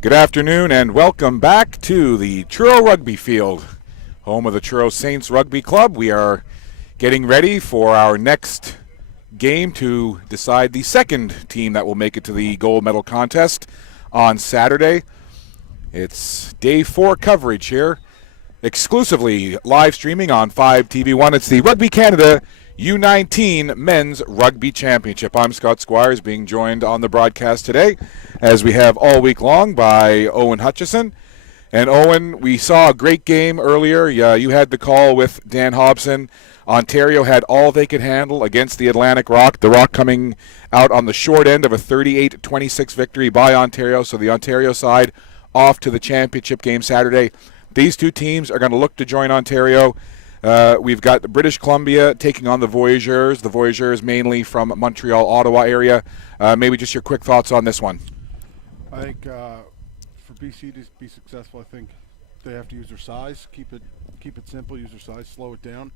Good afternoon and welcome back to the Truro Rugby Field, home of the Truro Saints Rugby Club. We are getting ready for our next game to decide the second team that will make it to the gold medal contest on Saturday. It's day 4 coverage here, exclusively live streaming on 5TV1. It's the Rugby Canada U19 Men's Rugby Championship. I'm Scott Squires, being joined on the broadcast today, as we have all week long, by Owen Hutchison. And Owen, we saw a great game earlier. You had the call with Dan Hobson. Ontario had all they could handle against the Atlantic Rock. The Rock coming out on the short end of a 38-26 victory by Ontario. So the Ontario side off to the championship game Saturday. These two teams are going to look to join Ontario. We've got British Columbia taking on the Voyageurs. The Voyageurs mainly from Montreal, Ottawa area. Maybe just your quick thoughts on this one. I think for BC to be successful, I think they have to use their size, keep it simple, use their size, slow it down.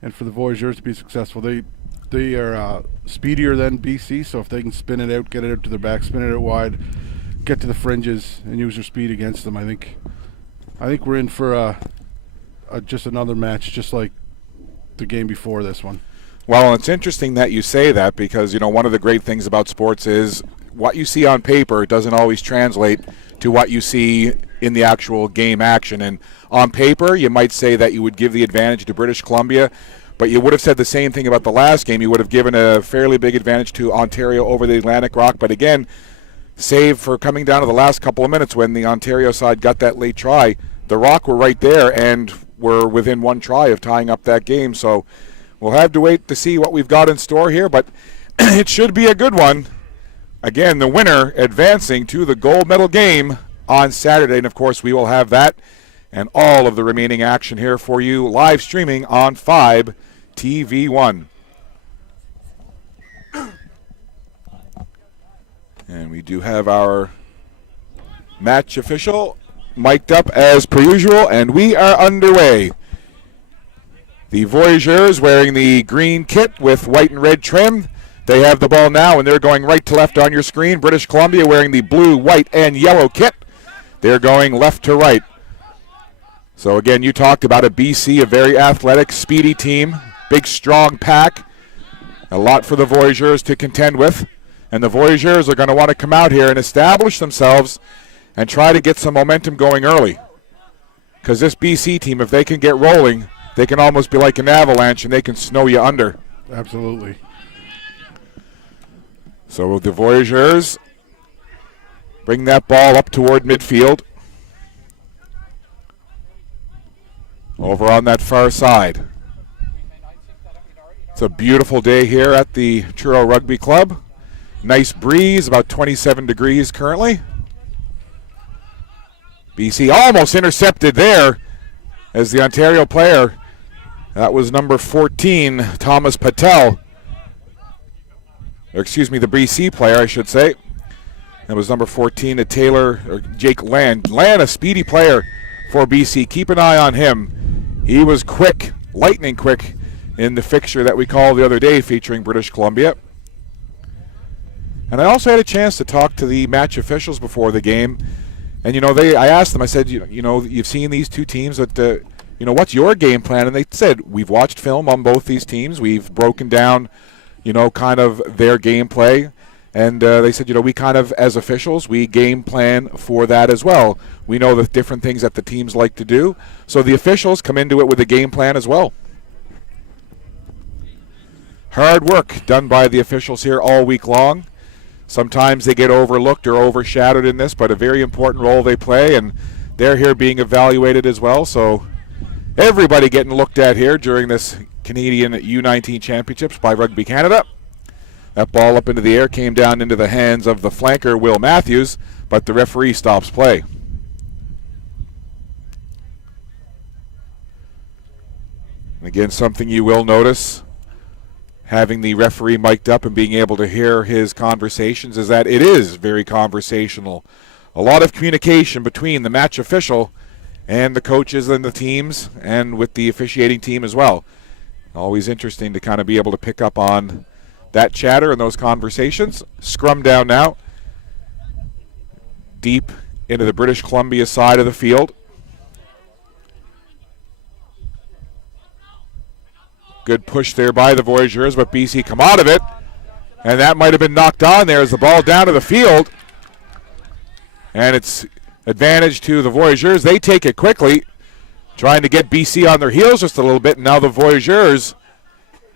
And for the Voyageurs to be successful, they are speedier than BC, so if they can spin it out, get it out to their back, spin it out wide, get to the fringes, and use their speed against them, I think we're in for just another match, just like the game before this one. Well, it's interesting that you say that because, one of the great things about sports is what you see on paper doesn't always translate to what you see in the actual game action. And on paper, you might say that you would give the advantage to British Columbia, but you would have said the same thing about the last game. You would have given a fairly big advantage to Ontario over the Atlantic Rock. But again, save for coming down to the last couple of minutes when the Ontario side got that late try, the Rock were right there and were within one try of tying up that game. So we'll have to wait to see what we've got in store here, but it should be a good one. Again, the winner advancing to the gold medal game on Saturday. And, of course, we will have that and all of the remaining action here for you live streaming on 5TV1. And we do have our match official mic'd up as per usual, and we are underway. The Voyageurs wearing the green kit with white and red trim. They have the ball now, and they're going right to left on your screen. British Columbia wearing the blue, white, and yellow kit. They're going left to right. So, again, you talked about it. BC, a very athletic, speedy team. Big, strong pack. A lot for the Voyageurs to contend with. And the Voyageurs are going to want to come out here and establish themselves and try to get some momentum going early. Because this BC team, if they can get rolling, they can almost be like an avalanche and they can snow you under. Absolutely. So the Voyageurs bring that ball up toward midfield. Over on that far side. It's a beautiful day here at the Truro Rugby Club. Nice breeze, about 27 degrees currently. BC almost intercepted there as the Ontario player, that was number 14, Thomas Patel. The BC player, I should say. That was number 14, Jake Land. Land, a speedy player for BC. Keep an eye on him. He was quick, lightning quick, in the fixture that we called the other day featuring British Columbia. And I also had a chance to talk to the match officials before the game. And, I asked them, I said, you've seen these two teams, but, what's your game plan? And they said, we've watched film on both these teams. We've broken down, kind of their gameplay. And they said, we kind of, as officials, we game plan for that as well. We know the different things that the teams like to do. So the officials come into it with a game plan as well. Hard work done by the officials here all week long. Sometimes they get overlooked or overshadowed in this, but a very important role they play, and they're here being evaluated as well. So everybody getting looked at here during this Canadian U19 Championships by Rugby Canada. That ball up into the air came down into the hands of the flanker, Will Matthews, but the referee stops play. And again, something you will notice, having the referee mic'd up and being able to hear his conversations, is that it is very conversational. A lot of communication between the match official and the coaches and the teams, and with the officiating team as well. Always interesting to kind of be able to pick up on that chatter and those conversations. Scrum down now, deep into the British Columbia side of the field. Good push there by the Voyageurs, but BC come out of it, and that might have been knocked on there as the ball down to the field. And it's advantage to the Voyageurs. They take it quickly, trying to get BC on their heels just a little bit, and now the Voyageurs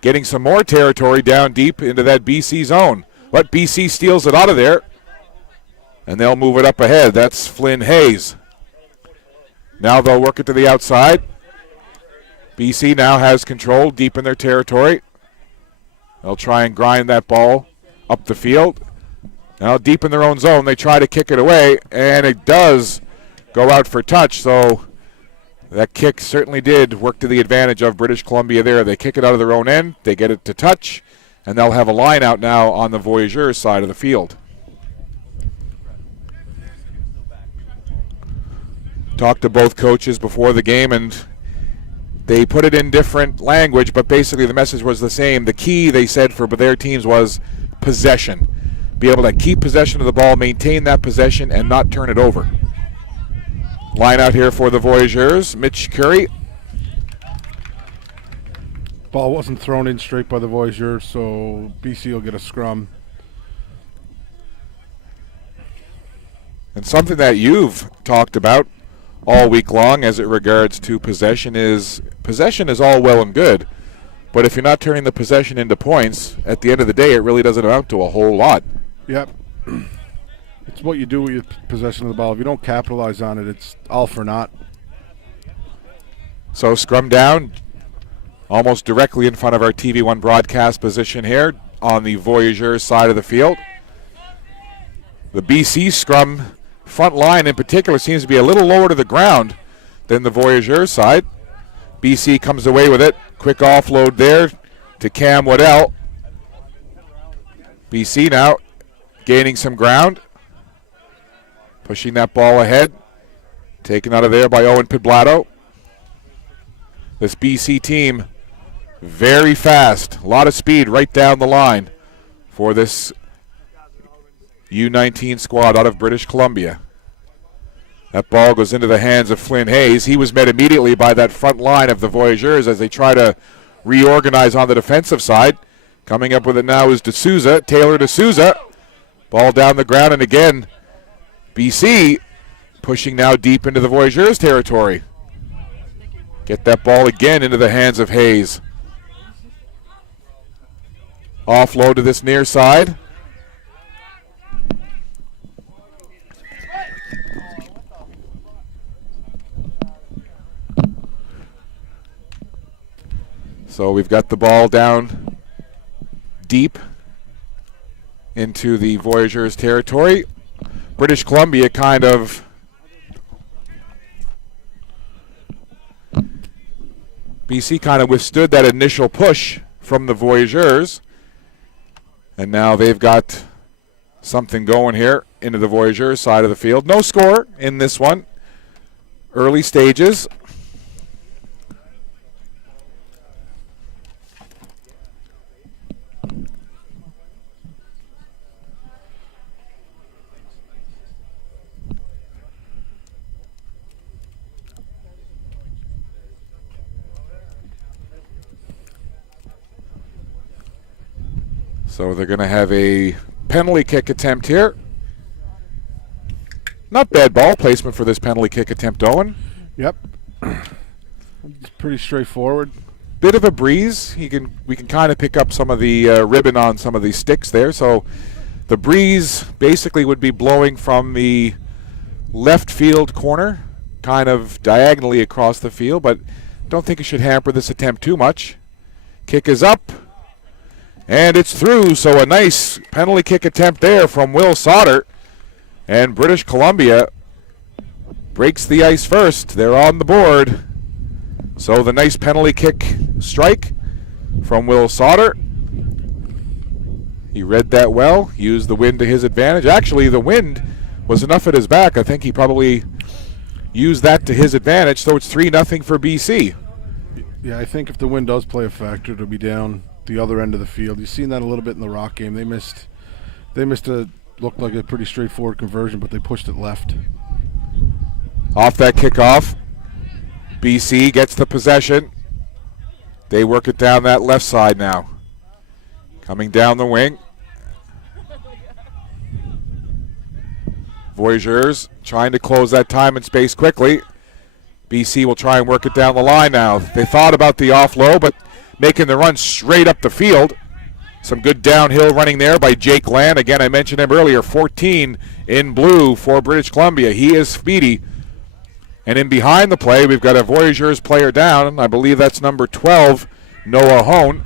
getting some more territory down deep into that BC zone. But BC steals it out of there, and they'll move it up ahead. That's Flynn Hayes. Now they'll work it to the outside. BC now has control deep in their territory. They'll try and grind that ball up the field. Now deep in their own zone, they try to kick it away, and it does go out for touch. So that kick certainly did work to the advantage of British Columbia there. They kick it out of their own end, they get it to touch, and they'll have a line out now on the Voyageurs side of the field. Talked to both coaches before the game, and they put it in different language, but basically the message was the same. The key, they said, for their teams was possession. Be able to keep possession of the ball, maintain that possession, and not turn it over. Line out here for the Voyageurs. Mitch Curry. Ball wasn't thrown in straight by the Voyageurs, so BC will get a scrum. And something that you've talked about all week long as it regards to possession is all well and good, but if you're not turning the possession into points, at the end of the day, it really doesn't amount to a whole lot. Yep. It's what you do with your possession of the ball. If you don't capitalize on it, it's all for naught. So scrum down, almost directly in front of our TV1 broadcast position here on the Voyageurs side of the field. The BC scrum front line in particular seems to be a little lower to the ground than the Voyageurs side. BC comes away with it. Quick offload there to Cam Waddell. BC now gaining some ground. Pushing that ball ahead. Taken out of there by Owen Pidlato. This BC team very fast. A lot of speed right down the line for this U19 squad out of British Columbia. That ball goes into the hands of Flynn Hayes. He was met immediately by that front line of the Voyageurs as they try to reorganize on the defensive side. Coming up with it now is D'Souza, Taylor D'Souza. Ball down the ground, and again, BC pushing now deep into the Voyageurs territory. Get that ball again into the hands of Hayes. Offload to this near side. So we've got the ball down deep into the Voyageurs territory. British Columbia kind of BC kind of withstood that initial push from the Voyageurs, and now they've got something going here into the Voyageurs side of the field. No score in this one. Early stages. So they're going to have a penalty kick attempt here. Not bad ball placement for this penalty kick attempt, Owen. Yep. It's pretty straightforward. Bit of a breeze. We can kind of pick up some of the ribbon on some of these sticks there. So the breeze basically would be blowing from the left field corner, kind of diagonally across the field, but don't think it should hamper this attempt too much. Kick is up. And it's through, so a nice penalty kick attempt there from Will Sauter. And British Columbia breaks the ice first. They're on the board. So the nice penalty kick strike from Will Sauter. He read that well, used the wind to his advantage. Actually, the wind was enough at his back. I think he probably used that to his advantage, so it's 3-0 for BC. Yeah, I think if the wind does play a factor, it'll be down the other end of the field. You've seen that a little bit in the Rock game. They missed looked like a pretty straightforward conversion, but they pushed it left. Off that kickoff, BC gets the possession. They work it down that left side now. Coming down the wing. Voyageurs trying to close that time and space quickly. BC will try and work it down the line now. They thought about the offload, but making the run straight up the field. Some good downhill running there by Jake Land. Again, I mentioned him earlier, 14 in blue for British Columbia. He is speedy. And in behind the play, we've got a Voyageurs player down. I believe that's number 12, Noah Hone.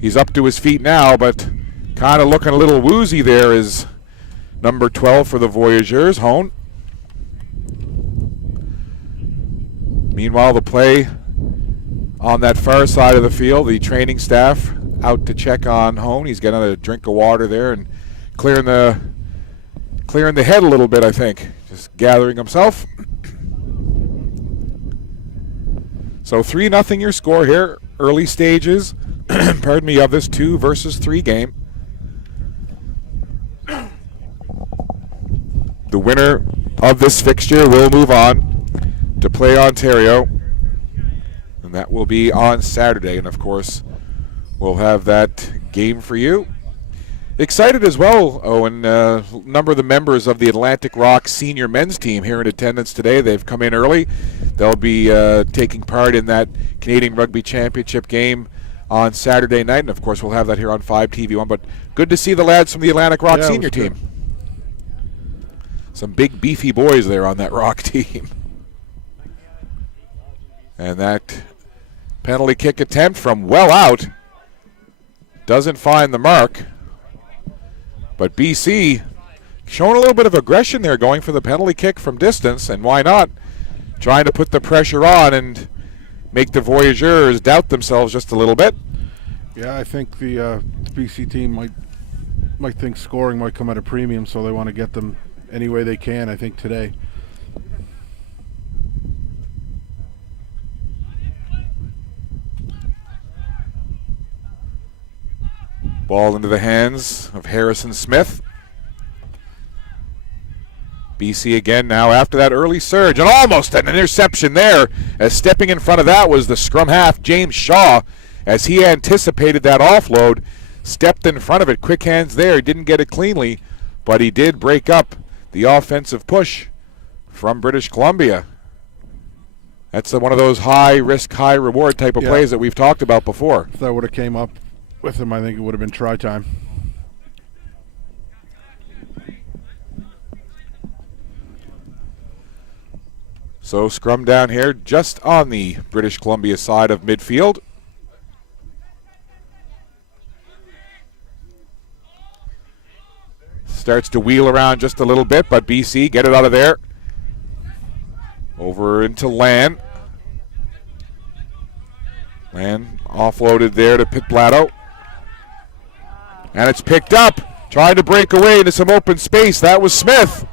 He's up to his feet now, but kind of looking a little woozy there is number 12 for the Voyageurs, Hone. Meanwhile, the play on that far side of the field, the training staff out to check on Hone. He's getting a drink of water there and clearing the head a little bit, I think. Just gathering himself. So 3-0 your score here. Early stages, pardon me, of this 2 versus 3 game. The winner of this fixture will move on to play Ontario, and that will be on Saturday. And of course, we'll have that game for you. Excited as well, Owen. A number of the members of the Atlantic Rock senior men's team here in attendance today. They've come in early. They'll be taking part in that Canadian Rugby Championship game on Saturday night, and of course we'll have that here on 5TV1. But good to see the lads from the Atlantic Rock senior team. Some big beefy boys there on that Rock team. And that penalty kick attempt from well out doesn't find the mark. But BC showing a little bit of aggression there, going for the penalty kick from distance, and why not? Trying to put the pressure on and make the Voyageurs doubt themselves just a little bit. Yeah, I think the BC team might think scoring might come at a premium, so they want to get them any way they can, I think, today. Ball into the hands of Harrison Smith. BC again now after that early surge, and almost an interception there, as stepping in front of that was the scrum half, James Shaw, as he anticipated that offload, stepped in front of it. Quick hands there, didn't get it cleanly, but he did break up the offensive push from British Columbia. That's one of those high risk, high reward type of plays that we've talked about before. If that would have came up with him, I think it would have been try time. So scrum down here just on the British Columbia side of midfield. Starts to wheel around just a little bit, but BC get it out of there. Over into Land. Land offloaded there to Pitblato. And it's picked up. Trying to break away into some open space. That was Smith.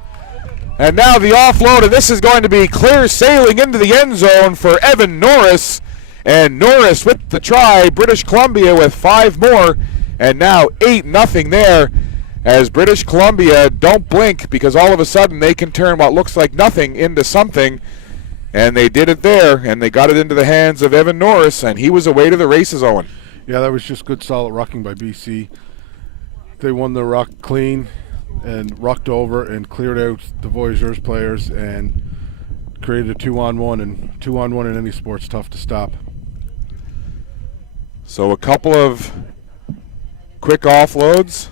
And now the offload, and this is going to be clear sailing into the end zone for Evan Norris. And Norris with the try. British Columbia with 5 more. And now 8-0 there, as British Columbia don't blink, because all of a sudden they can turn what looks like nothing into something. And they did it there, and they got it into the hands of Evan Norris, and he was away to the races, Owen. Yeah, that was just good, solid rucking by BC. They won the ruck clean and rucked over and cleared out the Voyageurs players and created a 2-on-1, and 2-on-1 in any sport's tough to stop. So a couple of quick offloads.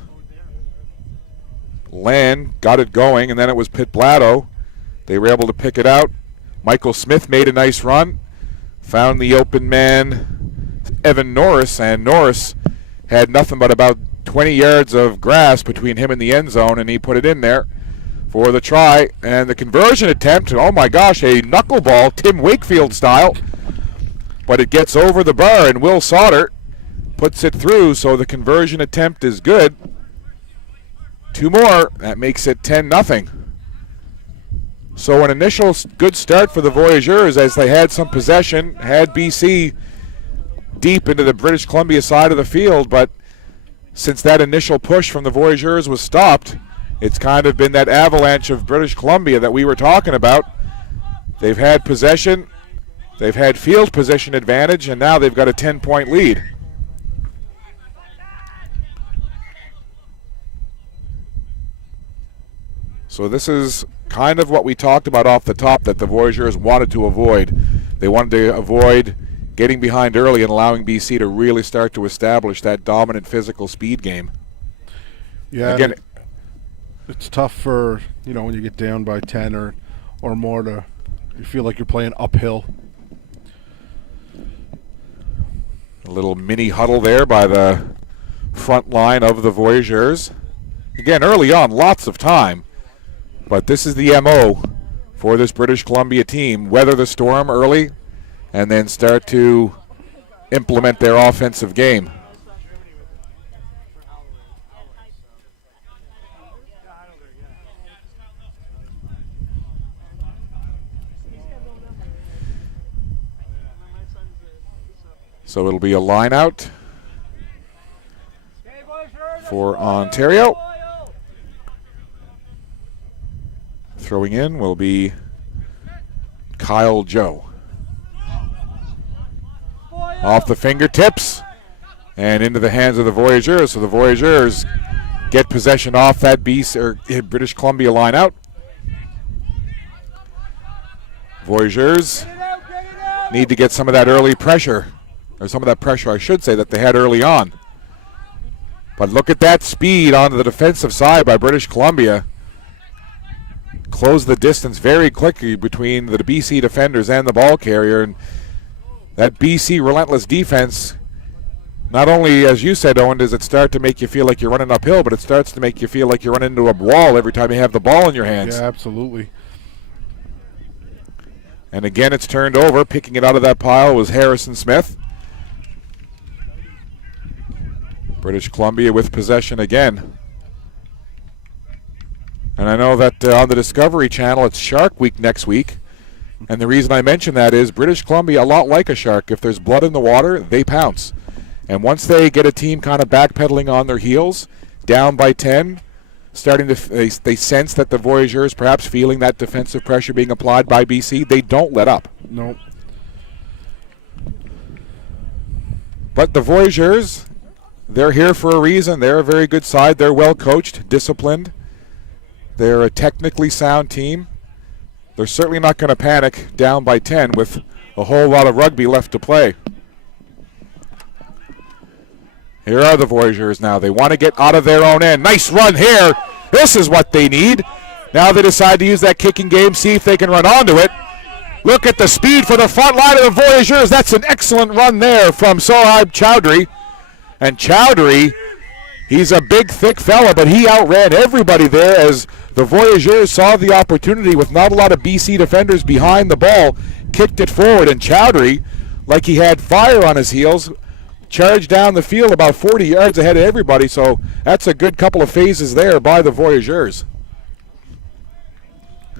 Land got it going, and then it was Pitblato. They were able to pick it out. Michael Smith made a nice run, found the open man, Evan Norris, and Norris had nothing but about 20 yards of grass between him and the end zone, and he put it in there for the try. And the conversion attempt, oh my gosh, a knuckleball, Tim Wakefield style, but it gets over the bar, and Will Sauter puts it through, so the conversion attempt is good. 2 more, that makes it 10-0. So an initial good start for the Voyageurs as they had some possession, had BC deep into the British Columbia side of the field, but since that initial push from the Voyageurs was stopped, it's kind of been that avalanche of British Columbia that we were talking about. They've had possession, they've had field position advantage, and now they've got a 10-point lead. So this is kind of what we talked about off the top that the Voyageurs wanted to avoid. They wanted to avoid getting behind early and allowing BC to really start to establish that dominant physical speed game. Yeah, again, it's tough for, when you get down by 10 or more you feel like you're playing uphill. A little mini huddle there by the front line of the Voyageurs. Again, early on, lots of time. But this is the MO for this British Columbia team. Weather the storm early and then start to implement their offensive game. So it'll be a line out for Ontario. Throwing in will be Kyle Joe. Off the fingertips and into the hands of the Voyageurs. So the Voyageurs get possession off that British Columbia line out. Voyageurs need to get some of that early pressure, or some of that pressure, I should say, that they had early on. But look at that speed on the defensive side by British Columbia. Close the distance very quickly between the BC defenders and the ball carrier, and that BC relentless defense, not only, as you said, Owen, does it start to make you feel like you're running uphill, but it starts to make you feel like you're running into a wall every time you have the ball in your hands. Yeah, absolutely. And again, it's turned over. Picking it out of that pile was Harrison Smith. British Columbia with possession again. And I know that on the Discovery Channel, it's Shark Week next week. And the reason I mention that is British Columbia, a lot like a shark. If there's blood in the water, they pounce. And once they get a team kind of backpedaling on their heels, down by 10, starting to they sense that the Voyageurs perhaps feeling that defensive pressure being applied by BC, they don't let up. No. But the Voyageurs, they're here for a reason. They're a very good side. They're well coached, disciplined. They're a technically sound team. They're certainly not going to panic down by 10 with a whole lot of rugby left to play. Here are the Voyageurs now. They want to get out of their own end. Nice run here. This is what they need. Now they decide to use that kicking game, see if they can run onto it. Look at the speed for the front line of the Voyageurs. That's an excellent run there from Sohaib Chowdhury. And Chowdhury, he's a big, thick fella, but he outran everybody there as the Voyageurs saw the opportunity with not a lot of BC defenders behind the ball, kicked it forward, and Chowdhury, like he had fire on his heels, charged down the field about 40 yards ahead of everybody, so that's a good couple of phases there by the Voyageurs.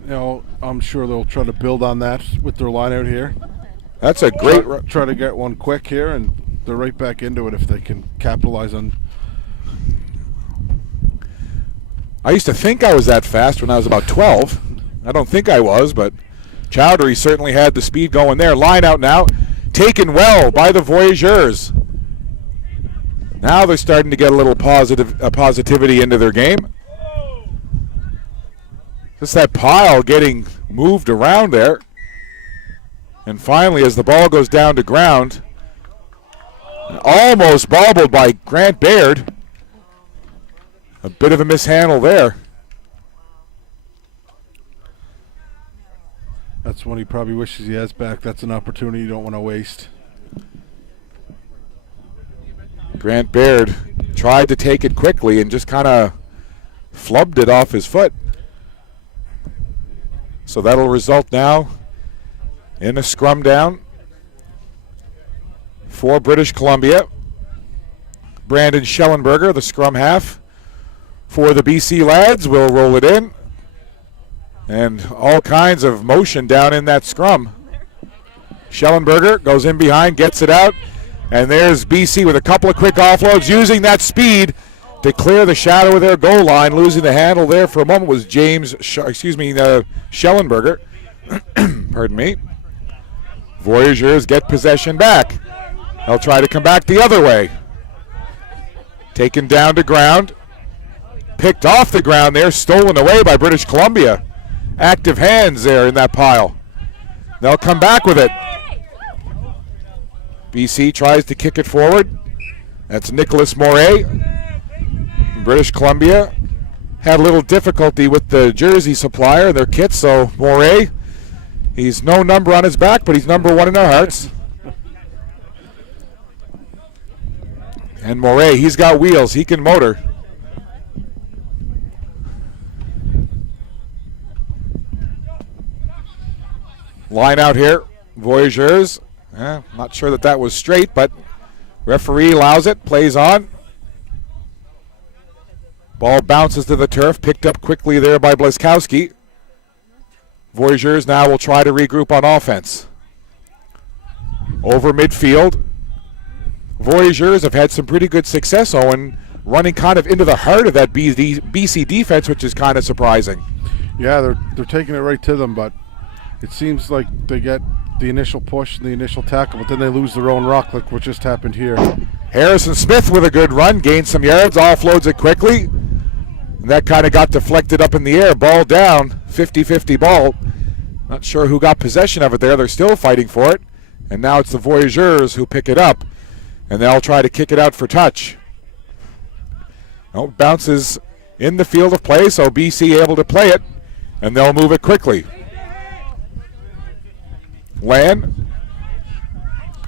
I'm sure they'll try to build on that with their line out here. That's a great try to get one quick here, and they're right back into it if they can capitalize on. I used to think I was that fast when I was about 12. I don't think I was, but Chowdhury certainly had the speed going there. Line out now, taken well by the Voyageurs. Now they're starting to get a little positivity into their game. Just that pile getting moved around there. And finally, as the ball goes down to ground, almost bobbled by Grant Baird. A bit of a mishandle there. That's one he probably wishes he has back. That's an opportunity you don't want to waste. Grant Baird tried to take it quickly and just kind of flubbed it off his foot. So that'll result now in a scrum down for British Columbia. Brandon Schellenberger, the scrum half for the BC lads, will roll it in. And all kinds of motion down in that scrum. Schellenberger goes in behind, gets it out, and there's BC with a couple of quick offloads, using that speed to clear the shadow of their goal line. Losing the handle there for a moment was Schellenberger. Pardon me. Voyageurs get possession back. They'll try to come back the other way. Taken down to ground. Picked off the ground there, stolen away by British Columbia. Active hands there in that pile. They'll come back with it. BC tries to kick it forward. That's Nicholas Moray. British Columbia had a little difficulty with the jersey supplier, their kit, so Moray, he's no number on his back, but he's number one in our hearts. And Moray, he's got wheels. He can motor. Line out here. Voyageurs. Not sure that was straight, but referee allows it. Plays on. Ball bounces to the turf. Picked up quickly there by Bleskowski. Voyageurs now will try to regroup on offense. Over midfield. Voyageurs have had some pretty good success, Owen, running kind of into the heart of that BC defense, which is kind of surprising. Yeah, they're taking it right to them, but it seems like they get the initial push and the initial tackle, but then they lose their own rock, like what just happened here. Harrison Smith with a good run, gains some yards, offloads it quickly. And that kind of got deflected up in the air. Ball down, 50-50 ball. Not sure who got possession of it there. They're still fighting for it. And now it's the Voyageurs who pick it up. And they'll try to kick it out for touch. Oh, bounces in the field of play, so BC able to play it. And they'll move it quickly. Land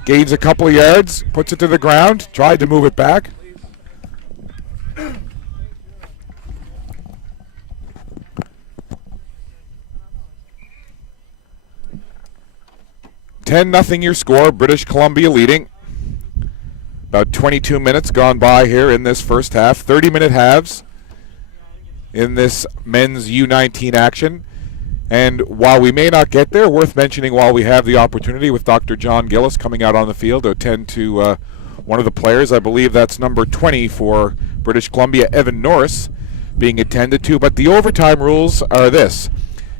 gains a couple of yards, puts it to the ground, tried to move it back. $10-0 your score, British Columbia leading. About 22 minutes gone by here in this first half. 30-minute halves in this men's U19 action. And while we may not get there, worth mentioning while we have the opportunity with Dr. John Gillis coming out on the field to attend to one of the players. I believe that's number 20 for British Columbia, Evan Norris, being attended to. But the overtime rules are this.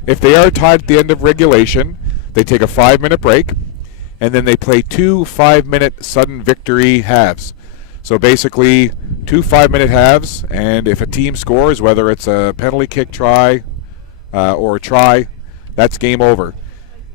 If they are tied at the end of regulation, they take a 5-minute break, and then they play 2 5-minute sudden victory halves. So basically 2 5-minute halves, and if a team scores, whether it's a penalty kick try, or a try, that's game over.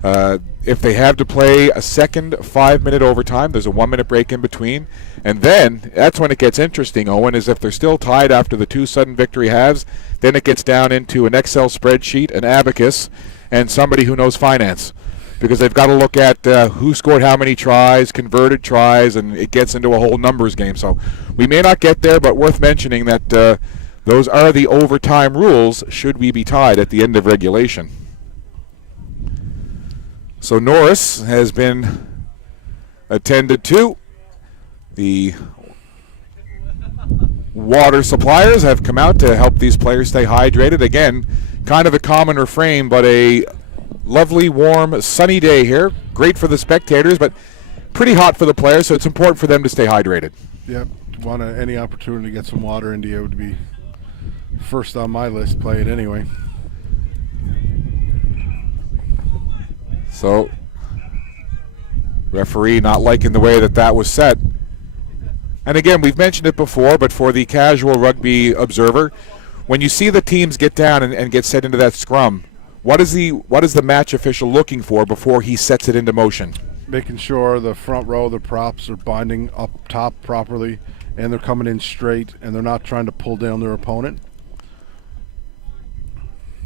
If they have to play a second 5-minute overtime, there's a 1-minute break in between. And then, that's when it gets interesting, Owen, is if they're still tied after the 2 sudden victory halves, then it gets down into an Excel spreadsheet, an abacus, and somebody who knows finance. Because they've got to look at who scored how many tries, converted tries, and it gets into a whole numbers game. So we may not get there, but worth mentioning that those are the overtime rules should we be tied at the end of regulation. So Norris has been attended to. The water suppliers have come out to help these players stay hydrated. Again, kind of a common refrain, but a lovely, warm, sunny day here. Great for the spectators, but pretty hot for the players, so it's important for them to stay hydrated. Yep. Want any opportunity to get some water into you would be first on my list. Play it anyway. So, referee not liking the way that was set. And again, we've mentioned it before, but for the casual rugby observer, when you see the teams get down and get set into that scrum, what is the match official looking for before he sets it into motion? Making sure the front row, the props are binding up top properly, and they're coming in straight, and they're not trying to pull down their opponent.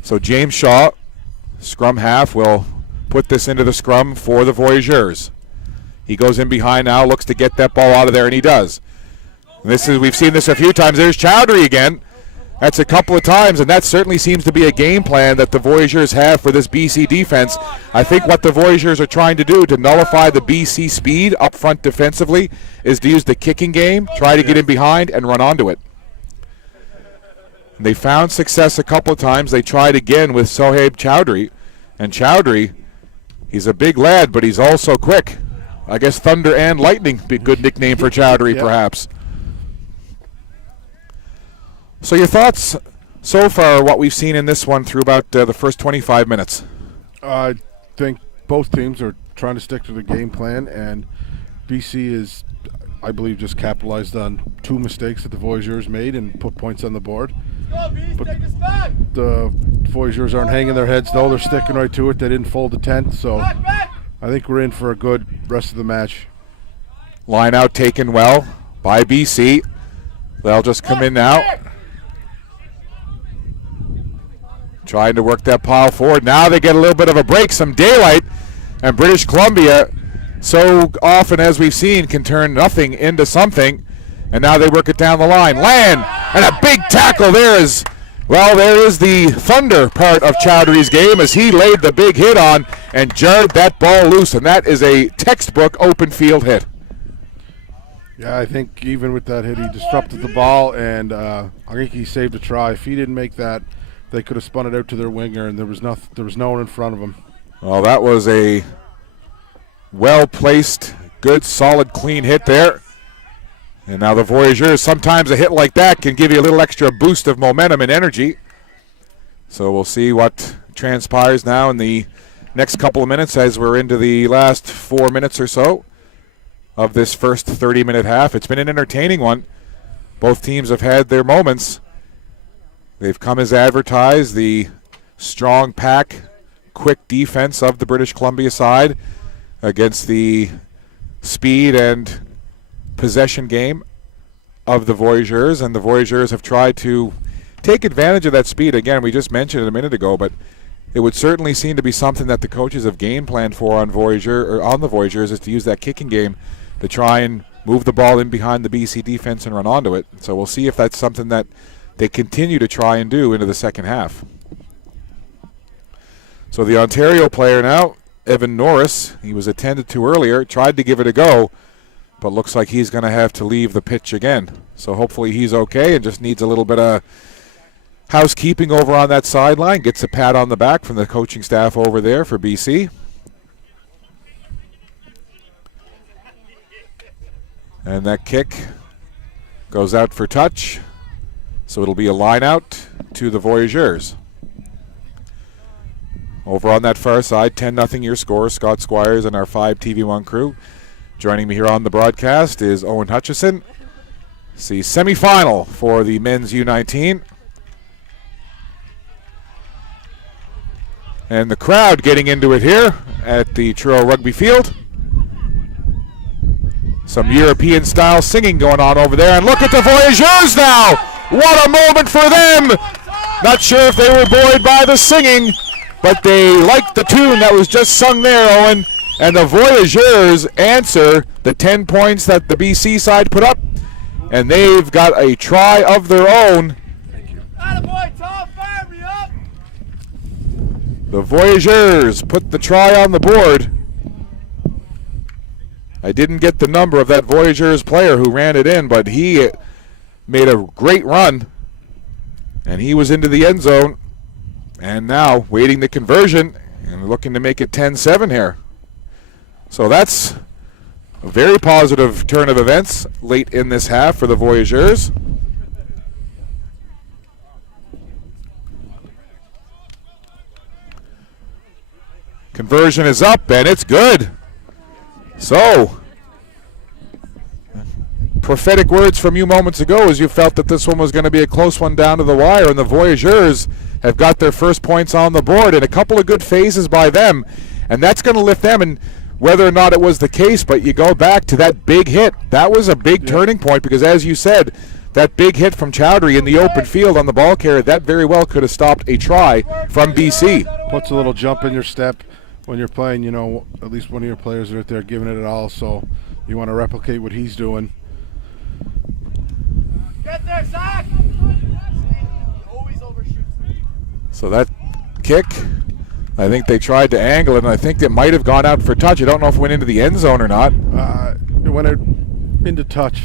So James Shaw, scrum half, will put this into the scrum for the Voyageurs. He goes in behind now, looks to get that ball out of there, and he does. We've seen this a few times. There's Chowdhury again. That's a couple of times, and that certainly seems to be a game plan that the Voyageurs have for this BC defense. I think what the Voyageurs are trying to do to nullify the BC speed up front defensively is to use the kicking game, try to get in behind, and run onto it. They found success a couple of times. They tried again with Sohaib Chowdhury, and Chowdhury, he's a big lad, but he's also quick. I guess Thunder and Lightning be a good nickname for Chowdhury, perhaps. So your thoughts so far, what we've seen in this one through about the first 25 minutes? I think both teams are trying to stick to the game plan, and BC is, I believe, just capitalized on two mistakes that the Voyageurs made and put points on the board. But the Voyageurs aren't hanging their heads, though. They're sticking right to it. They didn't fold the tent, so I think we're in for a good rest of the match. Line out taken well by BC. They'll just come in now. Trying to work that pile forward. Now they get a little bit of a break, some daylight, and British Columbia, so often as we've seen, can turn nothing into something, and now they work it down the line. Land, and a big tackle there is, well, there is the Thunder part of Chowdhury's game as he laid the big hit on and jarred that ball loose, and that is a textbook open field hit. Yeah, I think even with that hit, he disrupted the ball, and I think he saved a try. If he didn't make that, they could have spun it out to their winger, and there was no one in front of him. Well, that was a well-placed, good, solid, clean hit there. And now the Voyageurs, sometimes a hit like that can give you a little extra boost of momentum and energy. So we'll see what transpires now in the next couple of minutes as we're into the last 4 minutes or so of this first 30-minute half. It's been an entertaining one. Both teams have had their moments. They've come as advertised, the strong pack, quick defense of the British Columbia side against the speed and possession game of the Voyageurs, and the Voyageurs have tried to take advantage of that speed. Again, we just mentioned it a minute ago, but it would certainly seem to be something that the coaches have game planned for on the Voyageurs is to use that kicking game to try and move the ball in behind the BC defense and run onto it. So we'll see if that's something that they continue to try and do into the second half. So the Ontario player now, Evan Norris, he was attended to earlier, tried to give it a go, but looks like he's going to have to leave the pitch again. So hopefully he's okay and just needs a little bit of housekeeping over on that sideline. Gets a pat on the back from the coaching staff over there for BC. And that kick goes out for touch. So it'll be a line out to the Voyageurs. Over on that far side, 10-0 your score. Scott Squires and our 5 TV1 crew. Joining me here on the broadcast is Owen Hutchison. It's the semifinal for the men's U19. And the crowd getting into it here at the Truro Rugby Field. Some European-style singing going on over there. And look at the Voyageurs now! What a moment for them! Not sure if they were buoyed by the singing, but they liked the tune that was just sung there, Owen. And the Voyageurs answer the 10 points that the BC side put up, and they've got a try of their own. Attaboy, Tom, fire me up! The Voyageurs put the try on the board. I didn't get the number of that Voyageurs player who ran it in, but he made a great run, and he was into the end zone, and now waiting the conversion and looking to make it 10-7 here. So that's a very positive turn of events late in this half for the Voyageurs. Conversion is up, and it's good. So, prophetic words from you moments ago as you felt that this one was going to be a close one down to the wire, and the Voyageurs have got their first points on the board and a couple of good phases by them, and that's going to lift them. And whether or not it was the case, but you go back to that big hit. That was a big turning point because, as you said, that big hit from Chowdhury in the open field on the ball carrier, that very well could have stopped a try from BC. Puts a little jump in your step when you're playing, you know, at least one of your players are out there giving it all, so you want to replicate what he's doing. there, Zach! Always overshoots. So that kick, I think they tried to angle it, and I think it might have gone out for touch. I don't know if it went into the end zone or not. It went out into touch,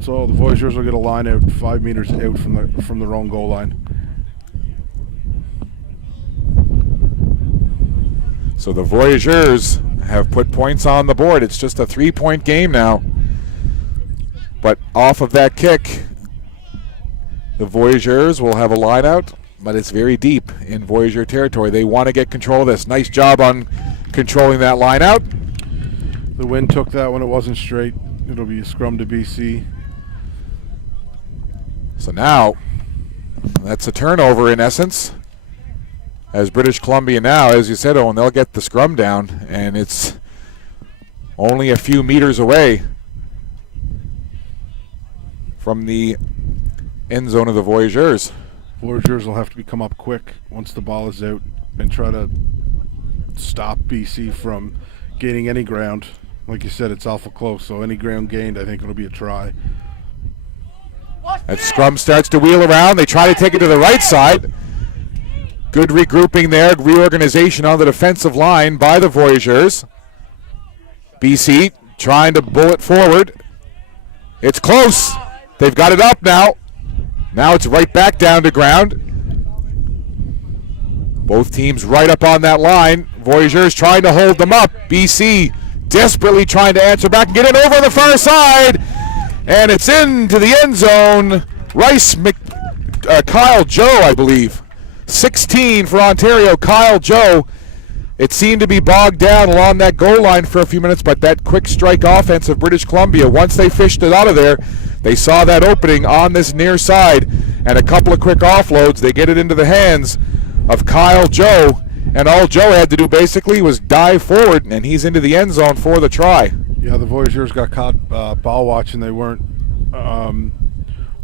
so the Voyageurs will get a line out 5 meters out from the wrong goal line. So the Voyageurs have put points on the board. It's just a 3-point game now. But off of that kick, the Voyageurs will have a line out, but it's very deep in Voyageur territory. They want to get control of this. Nice job on controlling that line out. The wind took that when it wasn't straight. It'll be a scrum to BC. So now, that's a turnover in essence. As British Columbia now, as you said, Owen, they'll get the scrum down, and it's only a few meters away from the end zone of the Voyageurs. Voyageurs will have to come up quick once the ball is out and try to stop BC from gaining any ground. Like you said, it's awful close, so any ground gained, I think it'll be a try. That scrum starts to wheel around. They try to take it to the right side. Good regrouping there, reorganization on the defensive line by the Voyageurs. BC trying to bullet forward. It's close. They've got it up now. Now it's right back down to ground. Both teams right up on that line. Voyageurs trying to hold them up. BC desperately trying to answer back and get it over the far side. And it's into the end zone. Kyle Joe, I believe. 16 for Ontario, Kyle Joe. It seemed to be bogged down along that goal line for a few minutes, but that quick strike offense of British Columbia, once they fished it out of there, they saw that opening on this near side, and a couple of quick offloads. They get it into the hands of Kyle Joe, and all Joe had to do basically was dive forward, and he's into the end zone for the try. Yeah, the Voyageurs got caught ball watching. They weren't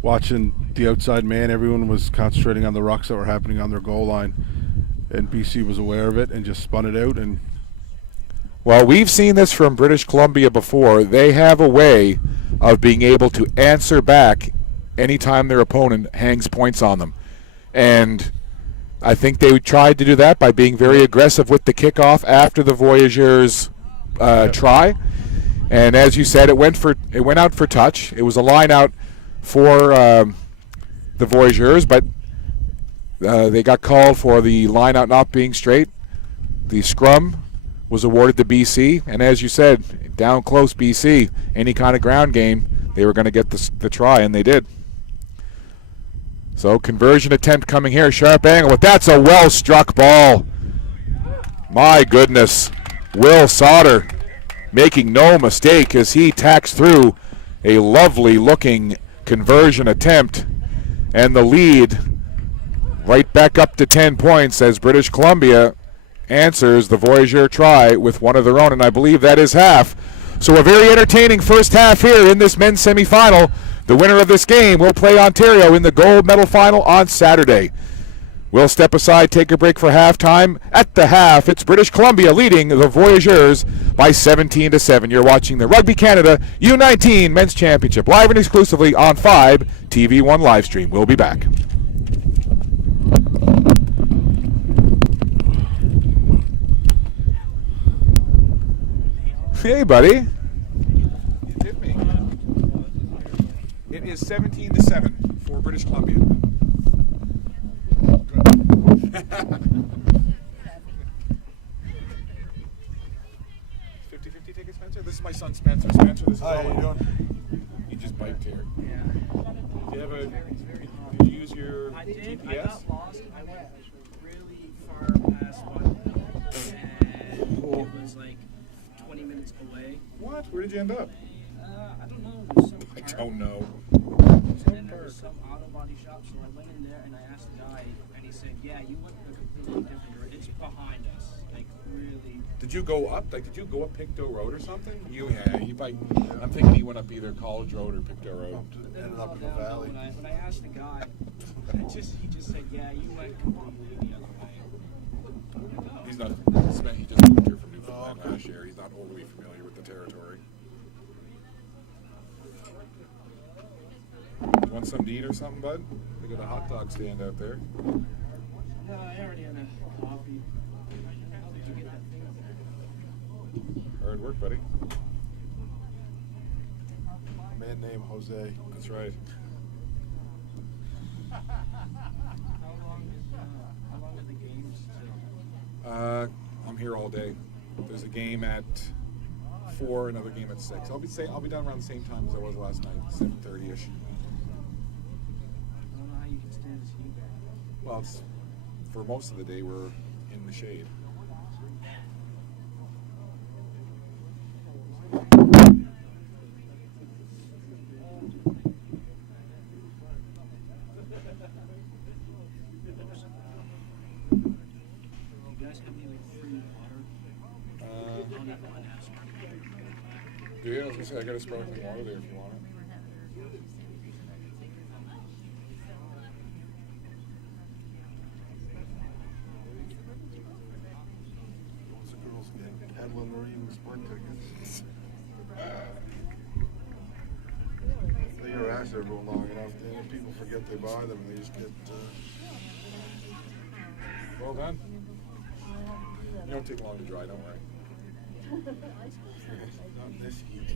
watching the outside man. Everyone was concentrating on the rucks that were happening on their goal line, and BC was aware of it and just spun it out. And well, we've seen this from British Columbia before. They have a way of being able to answer back anytime their opponent hangs points on them, and I think they tried to do that by being very aggressive with the kickoff after the Voyageurs try. And as you said, it went out for touch. It was a line out for the Voyageurs, but they got called for the line out not being straight. The scrum was awarded to BC, and as you said, down close BC, any kind of ground game, they were going to get the try, and they did. So conversion attempt coming here, sharp angle, but that's a well-struck ball. My goodness, Will Sauter making no mistake as he tacks through a lovely-looking conversion attempt, and the lead right back up to 10 points as British Columbia answers the Voyageur try with one of their own, and I believe that is half. So a very entertaining first half here in this men's semifinal. The winner of this game will play Ontario in the gold medal final on Saturday. We'll step aside, take a break for halftime. At the half, it's British Columbia leading the Voyageurs by 17-7. You're watching the Rugby Canada U19 Men's Championship live and exclusively on 5 TV1 live stream. We'll be back. Hey, buddy. You did me. It is 17-7 for British Columbia. 50-50 ticket, Spencer? This is my son, Spencer. Spencer, this is how all you doing? He just biked here. Yeah. Did you use your I did. GPS? I got lost. I went really far past one, and it was like 20 minutes away. What? Where did you end up? I don't know. There was some I park, don't know. and then there was some auto body shop. So I went in there and I asked the guy, and he said, "Yeah, you went a completely different direction. It's behind us, like really." Did you go up? Did you go up Pictou Road or something? You bike. I'm thinking he went up either College Road or Pictou Road. But then Ended it was up all in the downhill. valley. When I asked the guy, he just said, "Yeah, you went completely the other way." He's not. He just moved here from Newfoundland last year. He's not overly familiar with the territory. Want something to eat or something, bud? They got a hot dog stand out there. No, I already had a coffee. How did you get that thing up there? Hard work, buddy. A man named Jose. That's right. How long are the games till? I'm here all day. There's a game at 4, another game at 6. I'll be done around the same time as I was last night, 7:30ish. I don't know how you can stand this heat. Well, it's, for most of the day we're in the shade. You guys have any free water? I don't even want to ask. Do you? I was gonna say I got a sparkling water there if you want it. Once the girls get peddling or even sport tickets. They harass everyone long enough, then people forget they buy them and they just get. Well done. You don't take long to dry, don't worry. Not in this heat.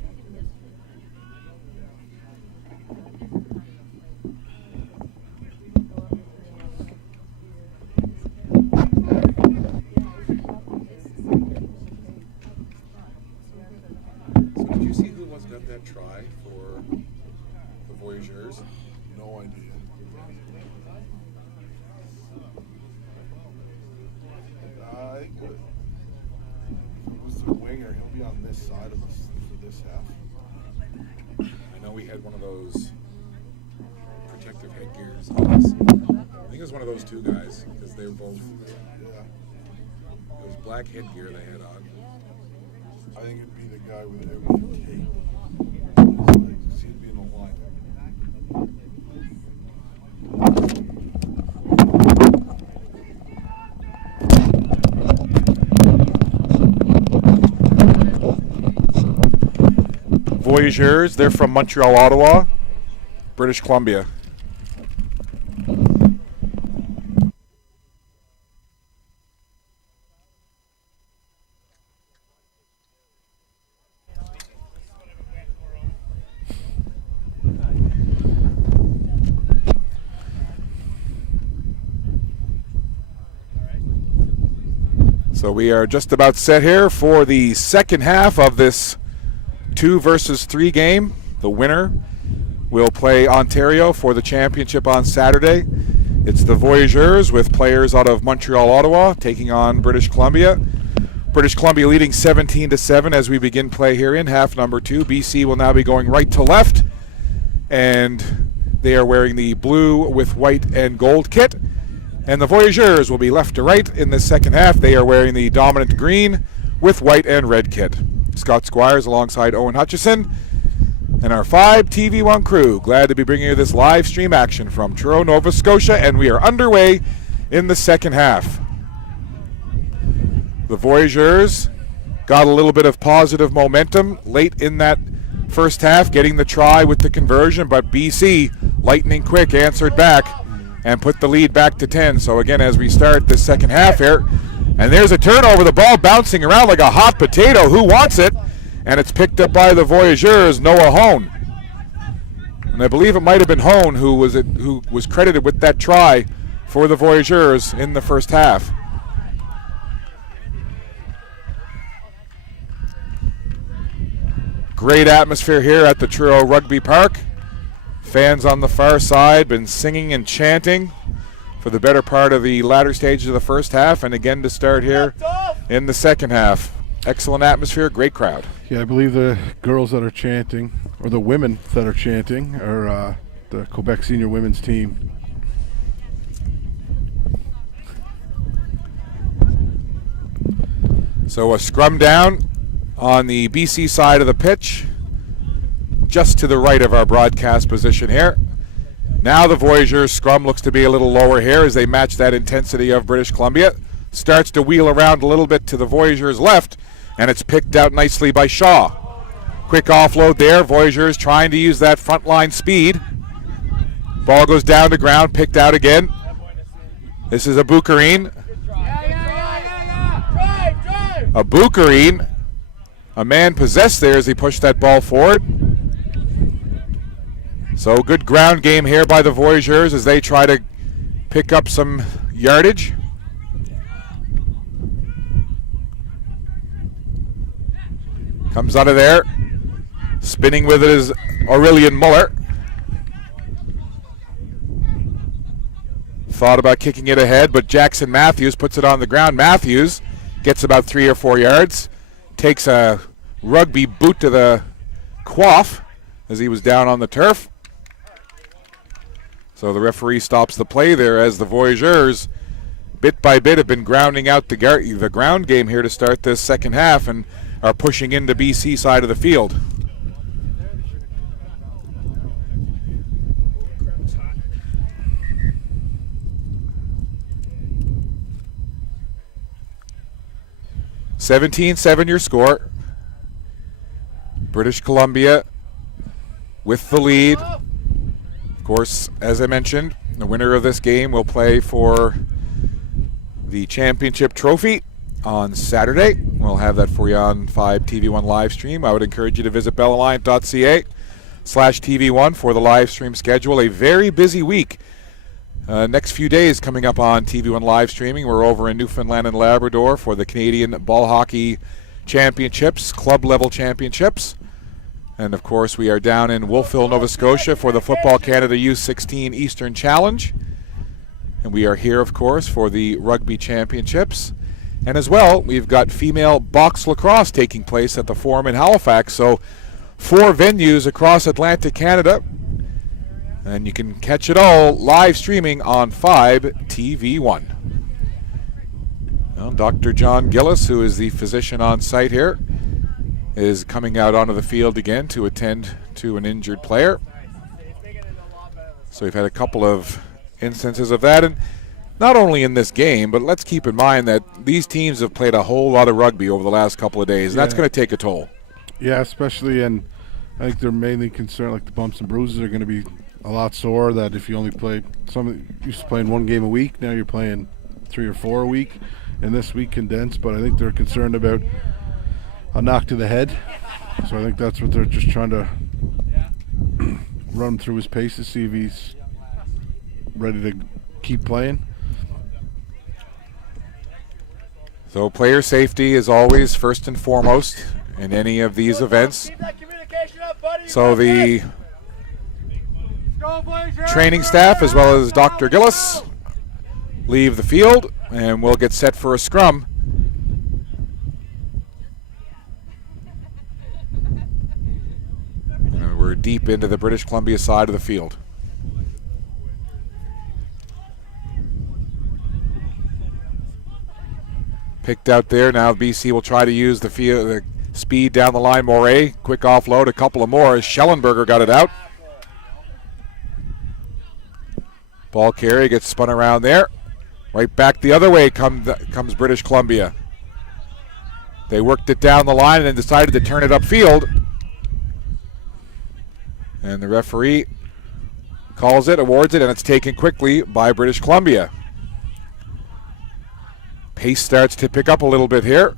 So did you see who was got that try for the Voyageurs? No idea. I think if it was the winger, he'll be on this side of us for this half. I know we had one of those protective headgears on us. I think it was one of those two guys because they were both. Yeah. It was black headgear they had on. I think it'd be the guy with the tape. Because he'd be in the line. Voyageurs, they're from Montreal, Ottawa, British Columbia. So we are just about set here for the second half of this 2 versus 3 game. The winner will play Ontario for the championship on Saturday. It's the Voyageurs with players out of Montreal, Ottawa, taking on British Columbia. British Columbia leading 17-7 as we begin play here in half number 2. BC will now be going right to left, and they are wearing the blue with white and gold kit. And the Voyageurs will be left to right in the second half. They are wearing the dominant green with white and red kit. Scott Squires alongside Owen Hutchison and our 5 TV1 crew. Glad to be bringing you this live stream action from Truro, Nova Scotia, and we are underway in the second half. The Voyageurs got a little bit of positive momentum late in that first half, getting the try with the conversion, but BC, lightning quick, answered back and put the lead back to 10. So again, as we start the second half here, and there's a turnover, the ball bouncing around like a hot potato. Who wants it? And it's picked up by the Voyageurs, Noah Hone. And I believe it might have been Hone who was credited with that try for the Voyageurs in the first half. Great atmosphere here at the Truro Rugby Park. Fans on the far side been singing and chanting for the better part of the latter stages of the first half, and again to start here in the second half. Excellent atmosphere, great crowd. Yeah, I believe the girls that are chanting, or the women that are chanting, are the Quebec senior women's team. So a scrum down on the BC side of the pitch, just to the right of our broadcast position here. Now the Voyageurs scrum looks to be a little lower here as they match that intensity of British Columbia. Starts to wheel around a little bit to the Voyageurs' left, and it's picked out nicely by Shaw. Quick offload there. Voyageurs trying to use that front line speed. Ball goes down to ground, picked out again. This is a Bukarine. A Bukarine. A man possessed there as he pushed that ball forward. So good ground game here by the Voyageurs as they try to pick up some yardage. Comes out of there. Spinning with it is Aurelian Muller. Thought about kicking it ahead, but Jackson Matthews puts it on the ground. Matthews gets about 3 or 4 yards. Takes a rugby boot to the quaff as he was down on the turf. So the referee stops the play there as the Voyageurs, bit by bit, have been grounding out the ground game here to start this second half and are pushing into BC side of the field. (17-7) your score. British Columbia with the lead. Of course, as I mentioned, the winner of this game will play for the championship trophy on Saturday. We'll have that for you on 5 TV1 live stream. I would encourage you to visit bellalliance.ca/TV1 for the live stream schedule. A very busy week. Next few days coming up on TV1 live streaming. We're over in Newfoundland and Labrador for the Canadian Ball Hockey Championships, club level championships. And of course, we are down in Wolfville, Nova Scotia for the Football Canada U16 Eastern Challenge. And we are here, of course, for the Rugby Championships. And as well, we've got female box lacrosse taking place at the Forum in Halifax. So 4 venues across Atlantic Canada. And you can catch it all live streaming on 5 TV1. Well, Dr. John Gillis, who is the physician on site here, is coming out onto the field again to attend to an injured player. So we've had a couple of instances of that, and not only in this game, but let's keep in mind that these teams have played a whole lot of rugby over the last couple of days, and that's going to take a toll. Yeah, especially, and I think they're mainly concerned, like the bumps and bruises are going to be a lot sore, that if you only play, some used to playing 1 game a week, now you're playing 3 or 4 a week, and this week condensed, but I think they're concerned about a knock to the head. So I think that's what they're just trying to run him through his paces, see if he's ready to keep playing. So player safety is always first and foremost in any of these events. So the training staff as well as Dr. Gillis leave the field and we'll get set for a scrum. And we're deep into the British Columbia side of the field. Picked out there. Now BC will try to use the speed down the line. Moray, quick offload, a couple of more as Schellenberger got it out. Ball carry gets spun around there. Right back the other way comes British Columbia. They worked it down the line and then decided to turn it upfield. And the referee calls it, awards it, and it's taken quickly by British Columbia. Pace starts to pick up a little bit here.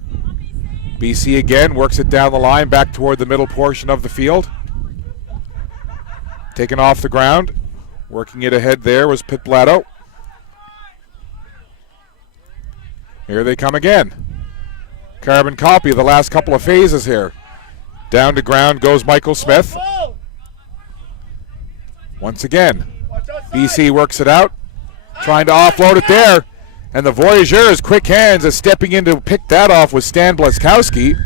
BC again works it down the line back toward the middle portion of the field. Taken off the ground. Working it ahead there was Pitblato. Here they come again. Carbon copy of the last couple of phases here. Down to ground goes Michael Smith. Once again, BC works it out. Trying to offload it there. And the Voyageurs, quick hands, is stepping in to pick that off with Stan Bleskowski.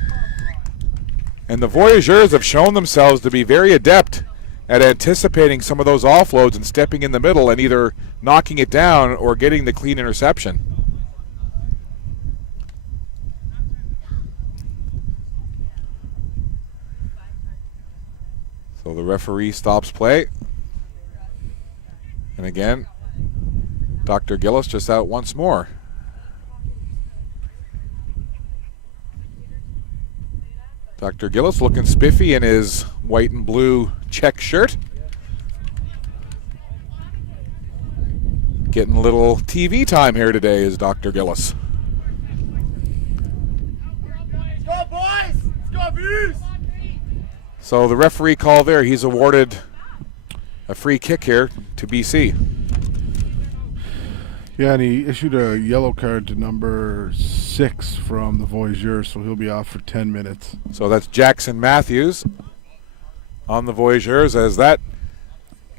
And the Voyageurs have shown themselves to be very adept at anticipating some of those offloads and stepping in the middle and either knocking it down or getting the clean interception. So the referee stops play. And again, Dr. Gillis just out once more. Dr. Gillis looking spiffy in his white and blue check shirt. Getting a little TV time here today is Dr. Gillis. Let's go, boys! Let's go, Views! So the referee call there, he's awarded a free kick here to BC. Yeah, and he issued a yellow card to number 6 from the Voyageurs, so he'll be off for 10 minutes. So that's Jackson Matthews on the Voyageurs as that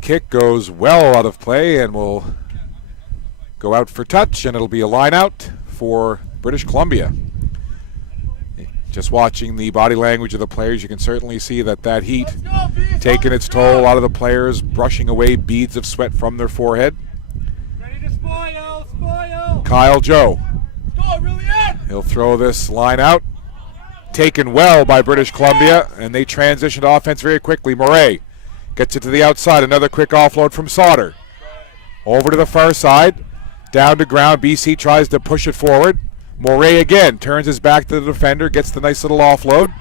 kick goes well out of play and will go out for touch, and it'll be a line out for British Columbia. Just watching the body language of the players, you can certainly see that heat taking its toll. A lot of the players brushing away beads of sweat from their forehead. Ready to spoil! Kyle Joe. Go, really in! He'll throw this line out. Taken well by British Columbia, and they transition to offense very quickly. Murray gets it to the outside. Another quick offload from Sauter. Over to the far side. Down to ground. BC tries to push it forward. Murray again turns his back to the defender, gets the nice little offload.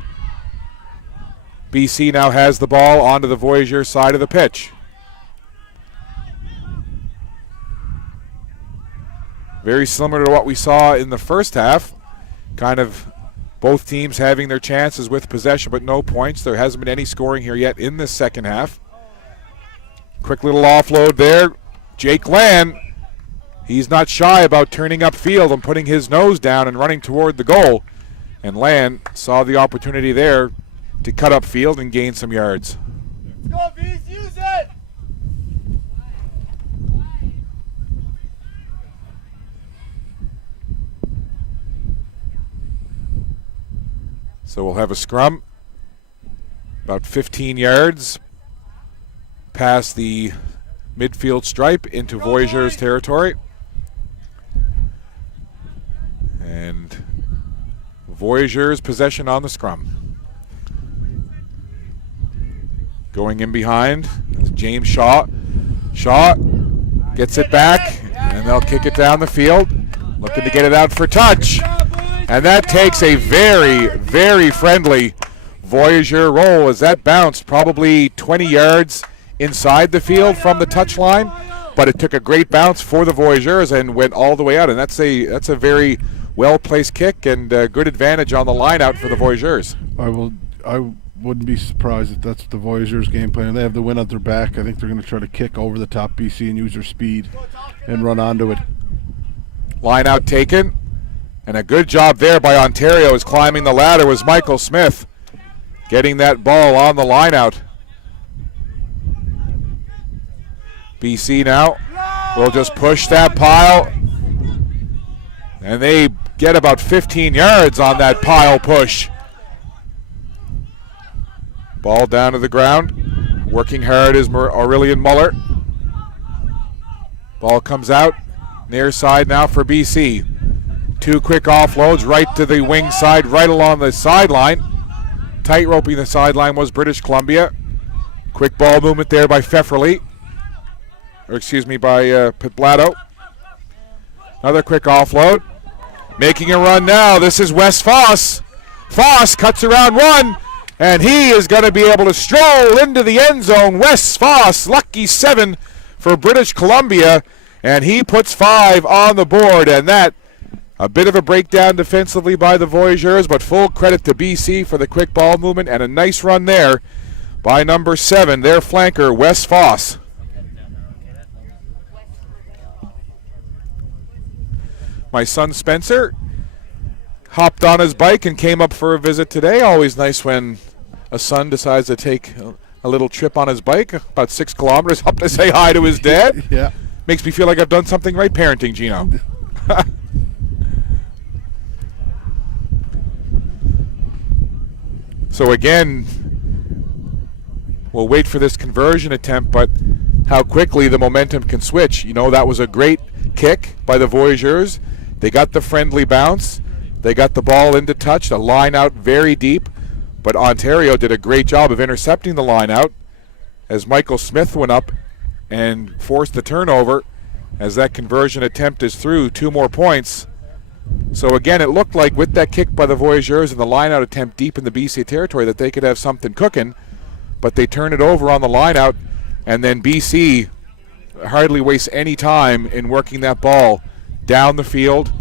BC now has the ball onto the Voyageurs side of the pitch. Very similar to what we saw in the first half. Kind of both teams having their chances with possession but no points. There hasn't been any scoring here yet in this second half. Quick little offload there. Jake Land, he's not shy about turning upfield and putting his nose down and running toward the goal. And Land saw the opportunity there to cut upfield and gain some yards. Let's go, V's, use it! So we'll have a scrum about 15 yards past the midfield stripe into Voyageurs territory. And Voyageurs possession on the scrum. Going in behind is James Shaw. Shaw gets it back, and they'll kick it down the field. Looking to get it out for touch. And that takes a very, very friendly Voyageur roll as that bounced probably 20 yards inside the field from the touch line. But it took a great bounce for the Voyageurs and went all the way out. And that's a very well-placed kick and good advantage on the line out for the Voyageurs. I wouldn't be surprised if that's the Voyageurs' game plan. They have the win at their back. I think they're going to try to kick over the top BC and use their speed and run onto it. Line out taken. And a good job there by Ontario as climbing the ladder was Michael Smith, getting that ball on the line out. BC now will just push that pile. And they get about 15 yards on that pile push. Ball down to the ground. Working hard is Aurelian Muller. Ball comes out. Near side now for BC. 2 quick offloads right to the wing side, right along the sideline. Tight roping the sideline was British Columbia. Quick ball movement there by Pfefferly. By Pitblato. Another quick offload. Making a run now. This is Wes Foss. Foss cuts around one, and he is going to be able to stroll into the end zone. Wes Foss, lucky 7 for British Columbia, and he puts 5 on the board, and that a bit of a breakdown defensively by the Voyageurs, but full credit to BC for the quick ball movement and a nice run there by number 7, their flanker, Wes Foss. My son Spencer hopped on his bike and came up for a visit today. Always nice when a son decides to take a little trip on his bike, about 6 kilometers up to say hi to his dad. Yeah. Makes me feel like I've done something right parenting, Gino. So again, we'll wait for this conversion attempt, but how quickly the momentum can switch. You know, that was a great kick by the Voyageurs. They got the friendly bounce. They got the ball into touch, the line out very deep, but Ontario did a great job of intercepting the line out as Michael Smith went up and forced the turnover as that conversion attempt is through. 2 more points. So again, it looked like with that kick by the Voyageurs and the line-out attempt deep in the BC territory that they could have something cooking, but they turned it over on the line-out, and then BC hardly waste any time in working that ball down the field.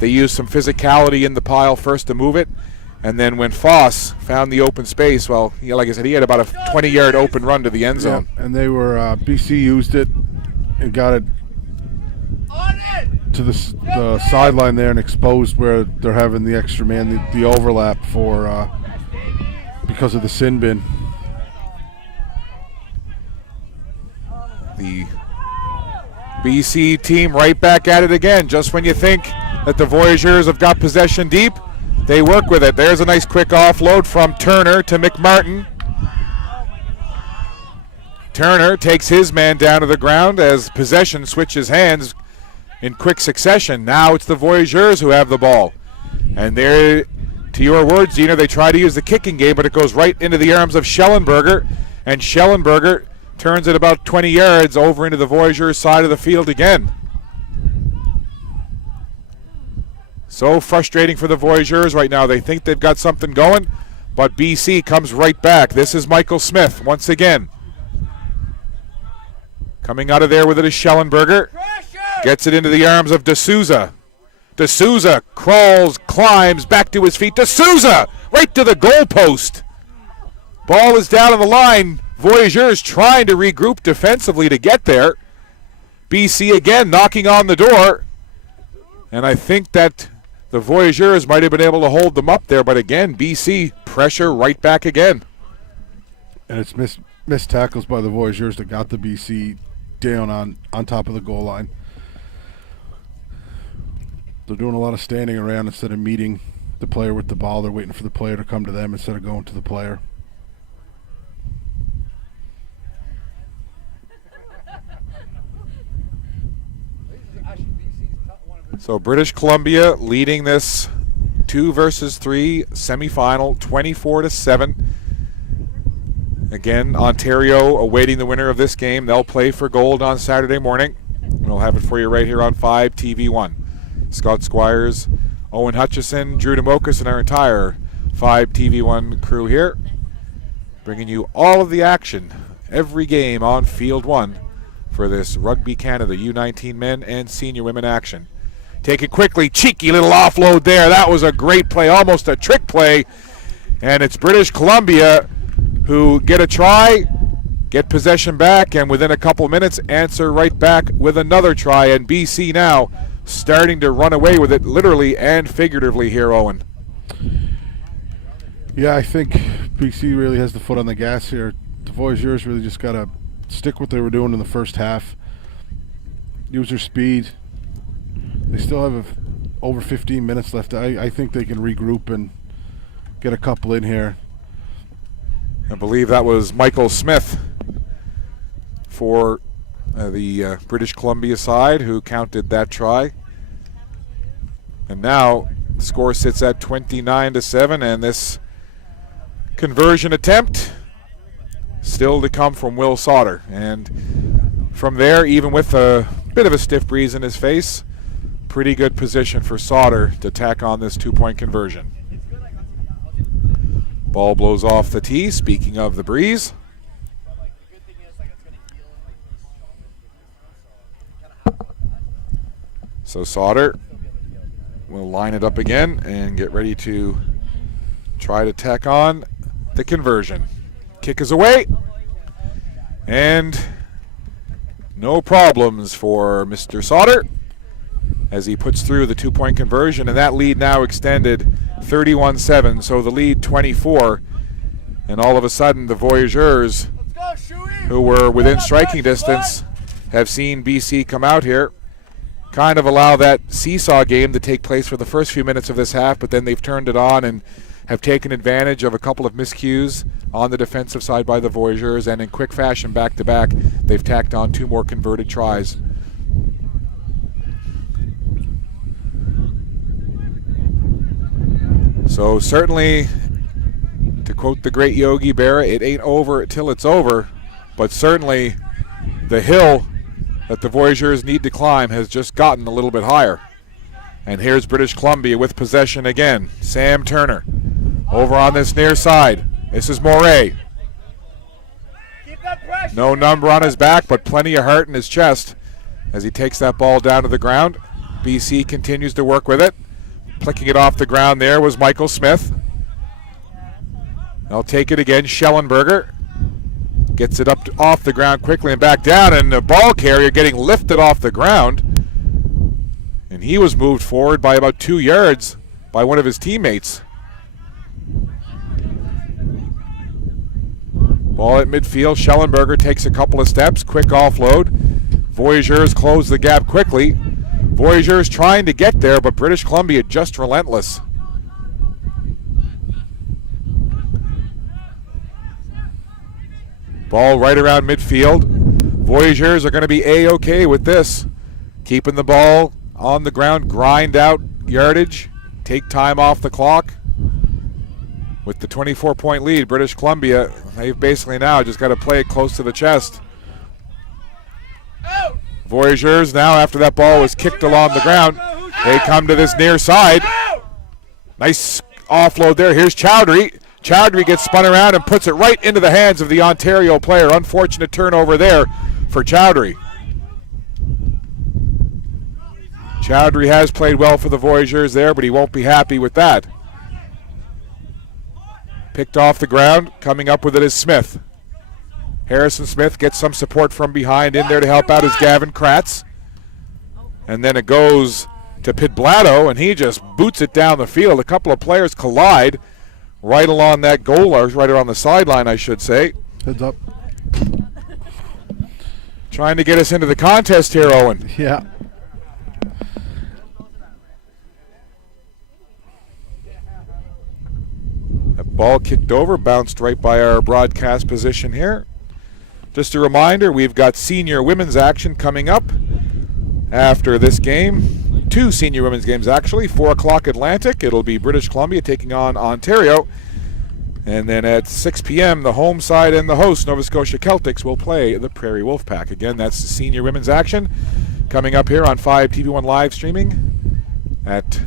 They used some physicality in the pile first to move it, and then when Foss found the open space, well, like I said, he had about a 20-yard open run to the end zone. Yeah, and they were BC used it and got it to the sideline there and exposed where they're having the extra man, the overlap for because of the sin bin. The BC team right back at it again. Just when you think that the Voyageurs have got possession deep, they work with it. There's a nice quick offload from Turner to McMartin. Turner takes his man down to the ground as possession switches hands in quick succession. Now it's the Voyageurs who have the ball. And there, to your words, Gina, they try to use the kicking game, but it goes right into the arms of Schellenberger. And Schellenberger turns it about 20 yards over into the Voyageurs side of the field again. So frustrating for the Voyageurs right now. They think they've got something going, but BC comes right back. This is Michael Smith once again. Coming out of there with it is Schellenberger. Gets it into the arms of D'Souza. D'Souza crawls, climbs, back to his feet. D'Souza right to the goal post. Ball is down on the line. Voyageurs trying to regroup defensively to get there. BC again knocking on the door. And I think that the Voyageurs might have been able to hold them up there, but again, BC pressure right back again. And it's missed tackles by the Voyageurs that got the BC down on top of the goal line. They're doing a lot of standing around instead of meeting the player with the ball. They're waiting for the player to come to them instead of going to the player. So British Columbia leading this 2 versus 3 semifinal 24-7. Again, Ontario awaiting the winner of this game. They'll play for gold on Saturday morning. We'll have it for you right here on 5 TV1. Scott Squires, Owen Hutchison, Drew Demokas, and our entire 5 TV1 crew here, bringing you all of the action, every game on Field 1 for this Rugby Canada U19 men and senior women action. Take it quickly, cheeky little offload there. That was a great play, almost a trick play. And it's British Columbia who get a try, get possession back, and within a couple minutes answer right back with another try. And BC now starting to run away with it, literally and figuratively here, Owen. Yeah, I think BC really has the foot on the gas here. The Voyageurs really just got to stick what they were doing in the first half. Use their speed. They still have over 15 minutes left. I think they can regroup and get a couple in here. I believe that was Michael Smith for the British Columbia side who counted that try. And now the score sits at 29-7, and this conversion attempt still to come from Will Sauter. And from there, even with a bit of a stiff breeze in his face, pretty good position for Sauter to tack on this 2-point conversion. Ball blows off the tee, speaking of the breeze. So Sauter will line it up again and get ready to try to tack on the conversion. Kick is away. And no problems for Mr. Sauter as he puts through the 2-point conversion, and that lead now extended 31-7, so the lead 24, and all of a sudden the Voyageurs, who were within striking distance, have seen BC come out here, kind of allow that seesaw game to take place for the first few minutes of this half, but then they've turned it on and have taken advantage of a couple of miscues on the defensive side by the Voyageurs, and in quick fashion, back-to-back, they've tacked on 2 more converted tries. So certainly, to quote the great Yogi Berra, it ain't over till it's over, but certainly the hill that the Voyageurs need to climb has just gotten a little bit higher. And here's British Columbia with possession again. Sam Turner over on this near side. This is Moray. Keep that pressure. No number on his back, but plenty of heart in his chest as he takes that ball down to the ground. BC continues to work with it. Plicking it off the ground there was Michael Smith. They'll take it again. Schellenberger gets it up off the ground quickly and back down, and the ball carrier getting lifted off the ground. And he was moved forward by about 2 yards by one of his teammates. Ball at midfield. Schellenberger takes a couple of steps. Quick offload. Voyageurs close the gap quickly. Voyageurs trying to get there, but British Columbia just relentless. Ball right around midfield. Voyageurs are going to be A-OK with this. Keeping the ball on the ground, grind out yardage, take time off the clock. With the 24-point lead, British Columbia, they've basically now just got to play it close to the chest. Voyageurs now, after that ball was kicked along the ground, they come to this near side. Nice offload there. Here's Chowdhury. Chowdhury gets spun around and puts it right into the hands of the Ontario player. Unfortunate turnover there for Chowdhury. Chowdhury has played well for the Voyageurs there, but he won't be happy with that. Picked off the ground. Coming up with it is Smith. Harrison Smith gets some support from behind. In there to help out is Gavin Kratz. And then it goes to Pidblato, and he just boots it down the field. A couple of players collide right along that goal, or right around the sideline, I should say. Heads up. Trying to get us into the contest here, Owen. Yeah. That ball kicked over, bounced right by our broadcast position here. Just a reminder, we've got senior women's action coming up after this game. 2 senior women's games, actually. 4 o'clock Atlantic. It'll be British Columbia taking on Ontario. And then at 6 p.m., the home side and the host, Nova Scotia Celtics, will play the Prairie Wolfpack. Again, that's the senior women's action coming up here on 5 TV1 live streaming at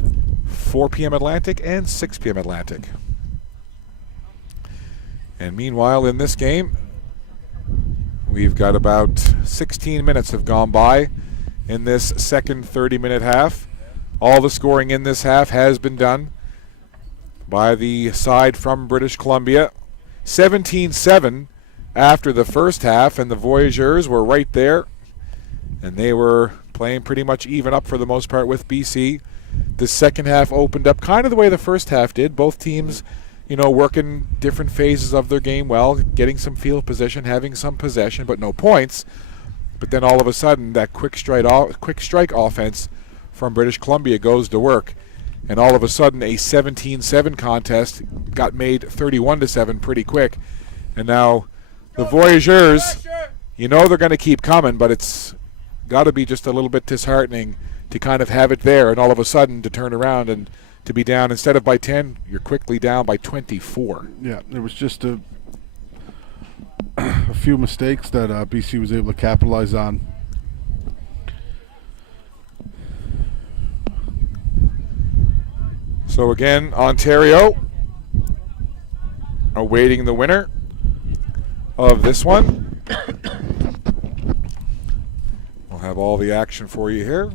4 p.m. Atlantic and 6 p.m. Atlantic. And meanwhile, in this game, we've got about 16 minutes have gone by in this second 30-minute half. All the scoring in this half has been done by the side from British Columbia. 17-7 after the first half, and the Voyageurs were right there. And they were playing pretty much even up for the most part with BC. The second half opened up kind of the way the first half did. Both teams, working different phases of their game well, getting some field position, having some possession, but no points. But then all of a sudden, that quick strike offense from British Columbia goes to work. And all of a sudden, a 17-7 contest got made 31-7 pretty quick. And now the Voyageurs, they're going to keep coming, but it's got to be just a little bit disheartening to kind of have it there and all of a sudden to turn around and to be down. Instead of by 10, you're quickly down by 24. Yeah, there was just a few mistakes that BC was able to capitalize on. So again, Ontario awaiting the winner of this one. We'll have all the action for you here.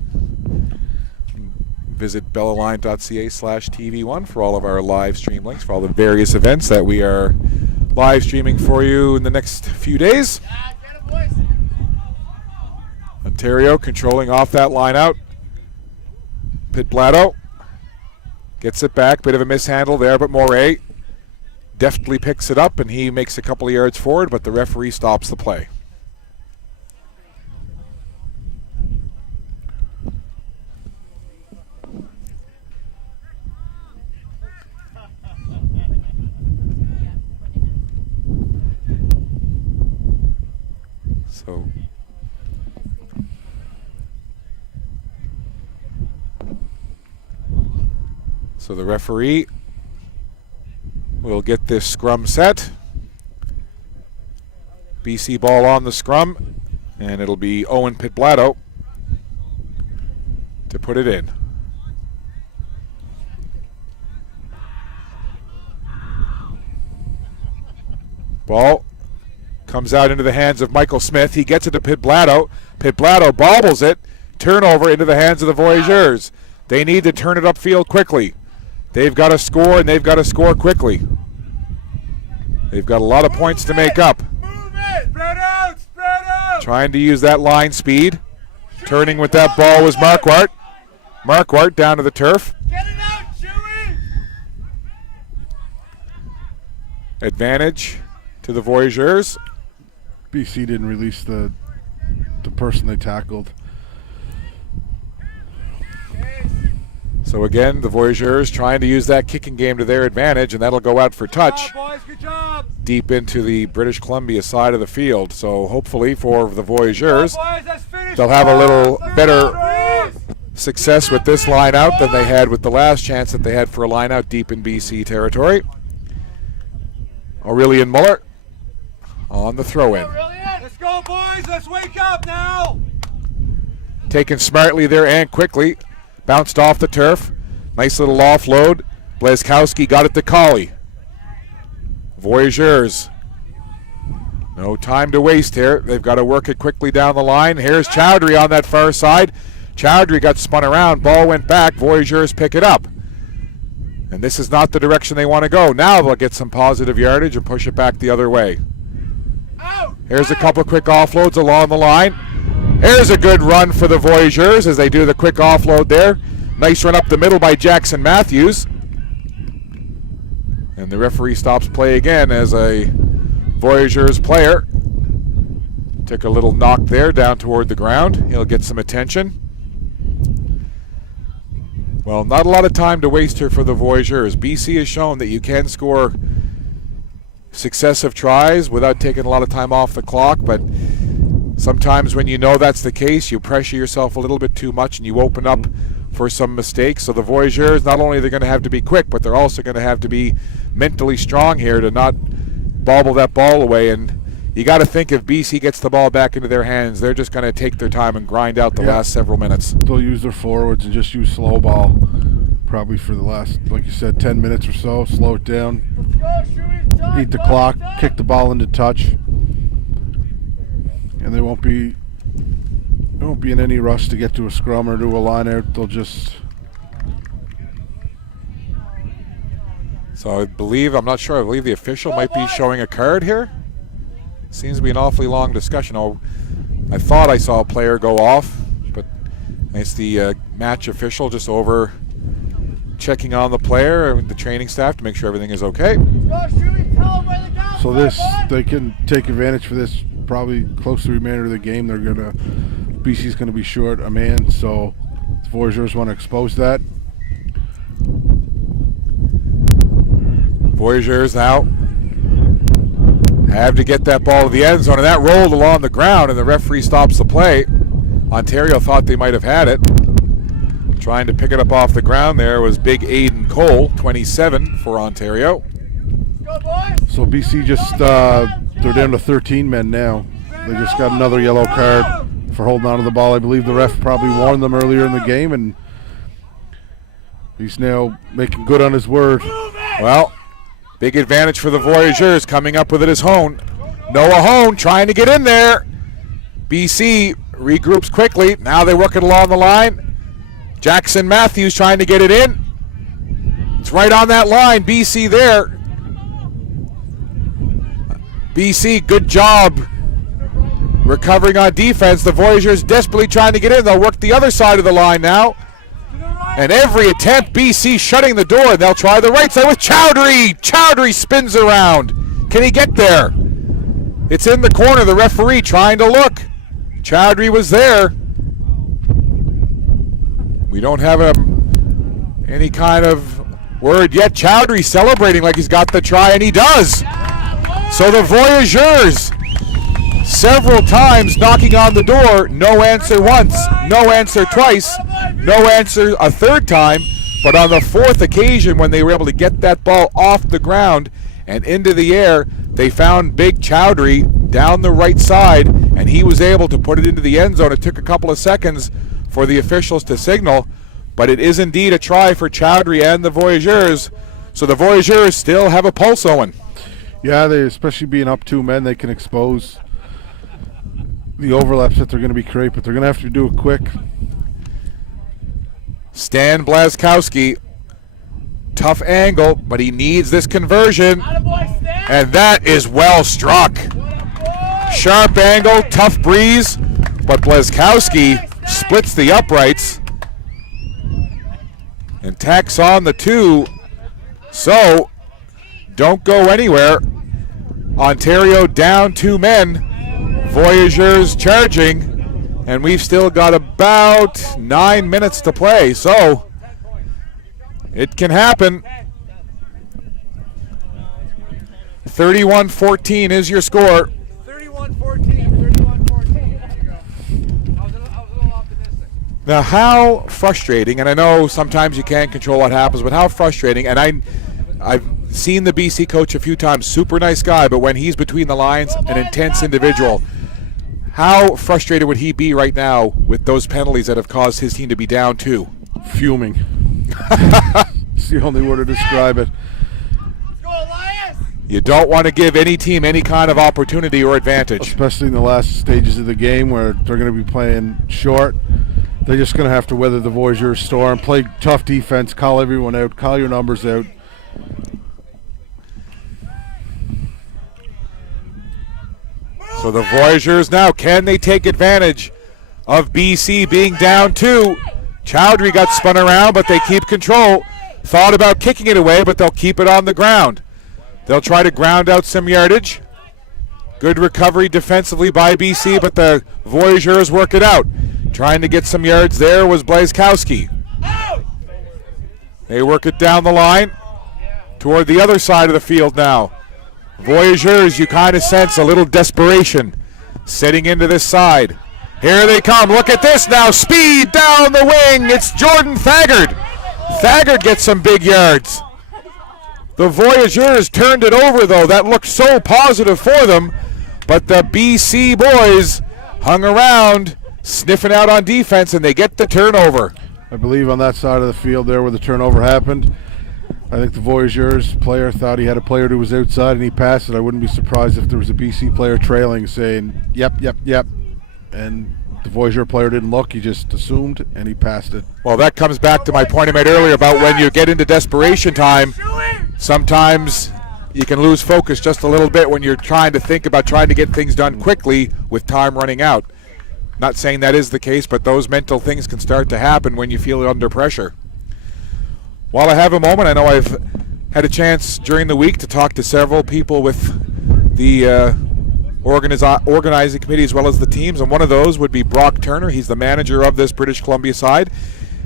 Visit bellaline.ca/TV1 for all of our live stream links for all the various events that we are live streaming for you in the next few days. Ontario controlling off that line out. Pidblato gets it back. Bit of a mishandle there, but Moray deftly picks it up, and he makes a couple of yards forward, but the referee stops the play. So the referee will get this scrum set. BC ball on the scrum, and it'll be Owen Pidblato to put it in. Ball Comes out into the hands of Michael Smith. He gets it to Pitblato. Pitblato bobbles it. Turnover into the hands of the Voyageurs. They need to turn it upfield quickly. They've got to score, and they've got to score quickly. They've got a lot of points to make up. Move it! Spread out! Spread out! Trying to use that line speed. Turning with that ball was Marquardt. Marquardt down to the turf. Get it out, Chewy! Advantage to the Voyageurs. BC didn't release the person they tackled. So again, the Voyageurs trying to use that kicking game to their advantage, and that'll go out for touch Good job, boys, good job! deep into the British Columbia side of the field. So hopefully for the Voyageurs, Boys, let's finish. they'll have a little better Freeze! success with this line out than they had with the last chance that they had for a line out deep in BC territory. Aurelian Muller on the throw-in. Let's go, boys, let's wake up now! Taken smartly there and quickly. Bounced off the turf. Nice little offload. Blazkowski got it to Colley. Voyageurs. No time to waste here. They've got to work it quickly down the line. Here's Chowdhury on that far side. Chowdhury got spun around. Ball went back. Voyageurs pick it up. And this is not the direction they want to go. Now they'll get some positive yardage and push it back the other way. Out! Here's a couple quick offloads along the line. Here's a good run for the Voyageurs as they do the quick offload there. Nice run up the middle by Jackson Matthews. And the referee stops play again as a Voyageurs player took a little knock there down toward the ground. He'll get some attention. Well, not a lot of time to waste here for the Voyageurs. BC has shown that you can score successive tries without taking a lot of time off the clock, but sometimes when you know that's the case, you pressure yourself a little bit too much and you open up for some mistakes. So the Voyageurs, not only are they going to have to be quick, but they're also going to have to be mentally strong here to not bobble that ball away. And you got to think if BC gets the ball back into their hands, they're just going to take their time and grind out the last several minutes. They'll use their forwards and just use slow ball probably for the last, like you said, 10 minutes or so. Slow it down, eat the clock, kick the ball into touch, and they won't be in any rush to get to a scrum or to a line out. They'll just... So I believe the official might be showing a card here. Seems to be an awfully long discussion. Oh, I thought I saw a player go off, but it's the match official just over checking on the player and the training staff to make sure everything is okay. So this, they can take advantage for this probably close to the remainder of the game. BC's gonna be short a man, so the Voyageurs want to expose that. Voyageurs now have to get that ball to the end zone, and that rolled along the ground, and the referee stops the play. Ontario thought they might have had it. Trying to pick it up off the ground there was big Aiden Cole, 27 for Ontario. So BC just, they're down to 13 men now. They just got another yellow card for holding on to the ball. I believe the ref probably warned them earlier in the game, and he's now making good on his word. Well, big advantage for the Voyageurs. Coming up with it is Hone. Noah Hone trying to get in there. BC regroups quickly. Now they work it along the line. Jackson Matthews trying to get it in. It's right on that line. BC there. BC, good job recovering on defense. The Voyageurs desperately trying to get in. They'll work the other side of the line now. And every attempt, BC shutting the door. They'll try the right side with Chowdhury. Chowdhury spins around. Can he get there? It's in the corner. The referee trying to look. Chowdhury was there. We don't have any kind of word yet. Chowdhury celebrating like he's got the try, and he does. So the Voyageurs several times knocking on the door. No answer once, no answer twice, no answer a third time. But on the fourth occasion when they were able to get that ball off the ground and into the air, they found big Chowdhury down the right side, and he was able to put it into the end zone. It took a couple of seconds for the officials to signal, but it is indeed a try for Chowdhury and the Voyageurs. So the Voyageurs still have a pulse, Owen. Yeah, they especially being up 2 men, they can expose the overlaps that they're going to be creating, but they're going to have to do it quick. Stan Blazkowski, tough angle, but he needs this conversion, and that is well struck. Sharp angle, tough breeze, but Blazkowski splits the uprights and tacks on the 2. So, don't go anywhere. Ontario down 2 men. Voyageurs charging. And we've still got about 9 minutes to play. So, it can happen. 31-14 is your score. 31-14. 31-14. There you go. I was a little optimistic. Now, how frustrating, and I know sometimes you can't control what happens, but how frustrating, and I've seen the BC coach a few times, super nice guy, but when he's between the lines, an intense individual. How frustrated would he be right now with those penalties that have caused his team to be down 2? Fuming. It's the only word to describe it. Let's go, Elias! You don't want to give any team any kind of opportunity or advantage. Especially in the last stages of the game where they're going to be playing short. They're just going to have to weather the Voyageurs storm, play tough defense, call everyone out, call your numbers out. So the Voyageurs now, can they take advantage of BC being down 2? Chowdhury got spun around, but they keep control. Thought about kicking it away, but they'll keep it on the ground. They'll try to ground out some yardage. Good recovery defensively by BC, but the Voyageurs work it out. Trying to get some yards there was Blazkowski. They work it down the line toward the other side of the field now. Voyageurs, you kind of sense a little desperation setting into this side. Here they come. Look at this now. Speed down the wing. It's Jordan Thagard. Thagard gets some big yards. The Voyageurs turned it over, though. That looked so positive for them. But the BC boys hung around, sniffing out on defense, and they get the turnover. I believe on that side of the field there where the turnover happened, I think the Voyageurs player thought he had a player who was outside and he passed it. I wouldn't be surprised if there was a BC player trailing saying, yep, yep, yep. And the Voyageur player didn't look. He just assumed and he passed it. Well, that comes back to my point I made earlier about when you get into desperation time, sometimes you can lose focus just a little bit when you're trying to think about trying to get things done quickly with time running out. Not saying that is the case, but those mental things can start to happen when you feel under pressure. While I have a moment, I know I've had a chance during the week to talk to several people with the organizing committee as well as the teams, and one of those would be Brock Turner. He's the manager of this British Columbia side.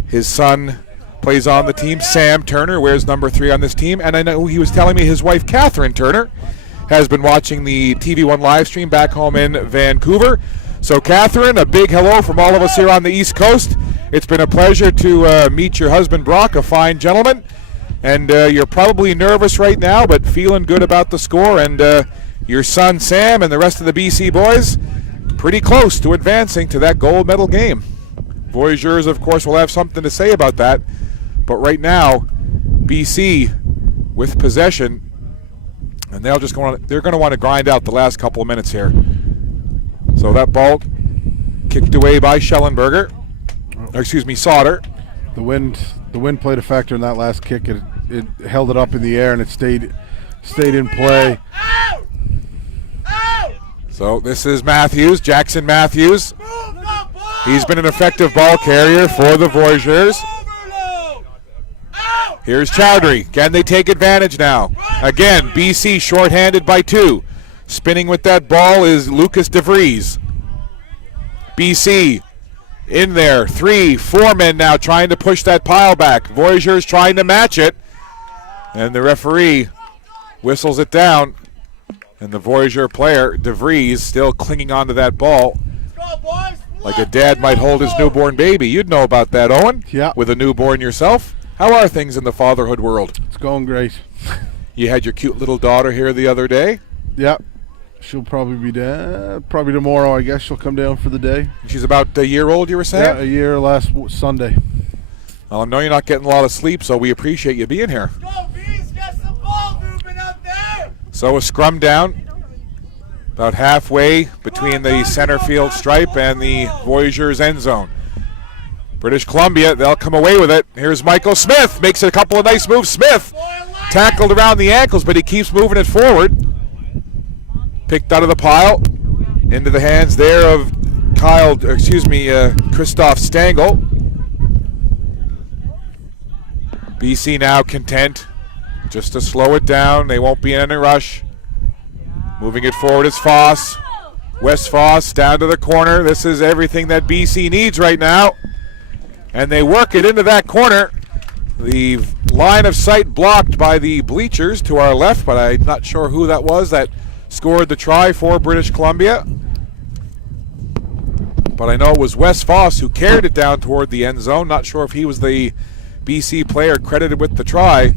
His son plays on the team. Sam Turner wears number 3 on this team, and I know he was telling me his wife Catherine Turner has been watching the TV1 live stream back home in Vancouver. So Catherine, a big hello from all of us here on the East Coast. It's been a pleasure to meet your husband Brock, a fine gentleman, and you're probably nervous right now but feeling good about the score, and your son Sam and the rest of the BC boys pretty close to advancing to that gold medal game. Voyageurs, of course, will have something to say about that, but right now BC with possession, and they're going to want to grind out the last couple of minutes here. So that ball kicked away by Schellenberger. Sauter. The wind played a factor in that last kick. It held it up in the air and it stayed in play. So this is Matthews, Jackson Matthews. He's been an effective ball carrier for the Voyageurs. Here's Chowdhury. Can they take advantage now? Again, BC shorthanded by 2. Spinning with that ball is Lucas DeVries. BC in there. 3, 4 men now trying to push that pile back. Voyageurs trying to match it. And the referee whistles it down. And the Voyageur player, DeVries, still clinging onto that ball like a dad might hold his newborn baby. You'd know about that, Owen. Yeah. With a newborn yourself. How are things in the fatherhood world? It's going great. You had your cute little daughter here the other day. Yep. She'll probably be down. Probably tomorrow, I guess. She'll come down for the day. She's about a year old, you were saying? Yeah, a year last Sunday. Well, I know you're not getting a lot of sleep, so we appreciate you being here. Go, Bees! Get some ball movement up there! So a scrum down about halfway between the center field stripe and the Voyageurs end zone. British Columbia, they'll come away with it. Here's Michael Smith, makes a couple of nice moves. Smith tackled around the ankles, but he keeps moving it forward. Picked out of the pile into the hands there of Christoph Stangl. BC now content just to slow it down. They won't be in any rush. Moving it forward is Foss. Wes Foss down to the corner. This is everything that BC needs right now. And they work it into that corner. The line of sight blocked by the bleachers to our left, but I'm not sure who that was that scored the try for British Columbia. But I know it was Wes Foss who carried it down toward the end zone. Not sure if he was the BC player credited with the try.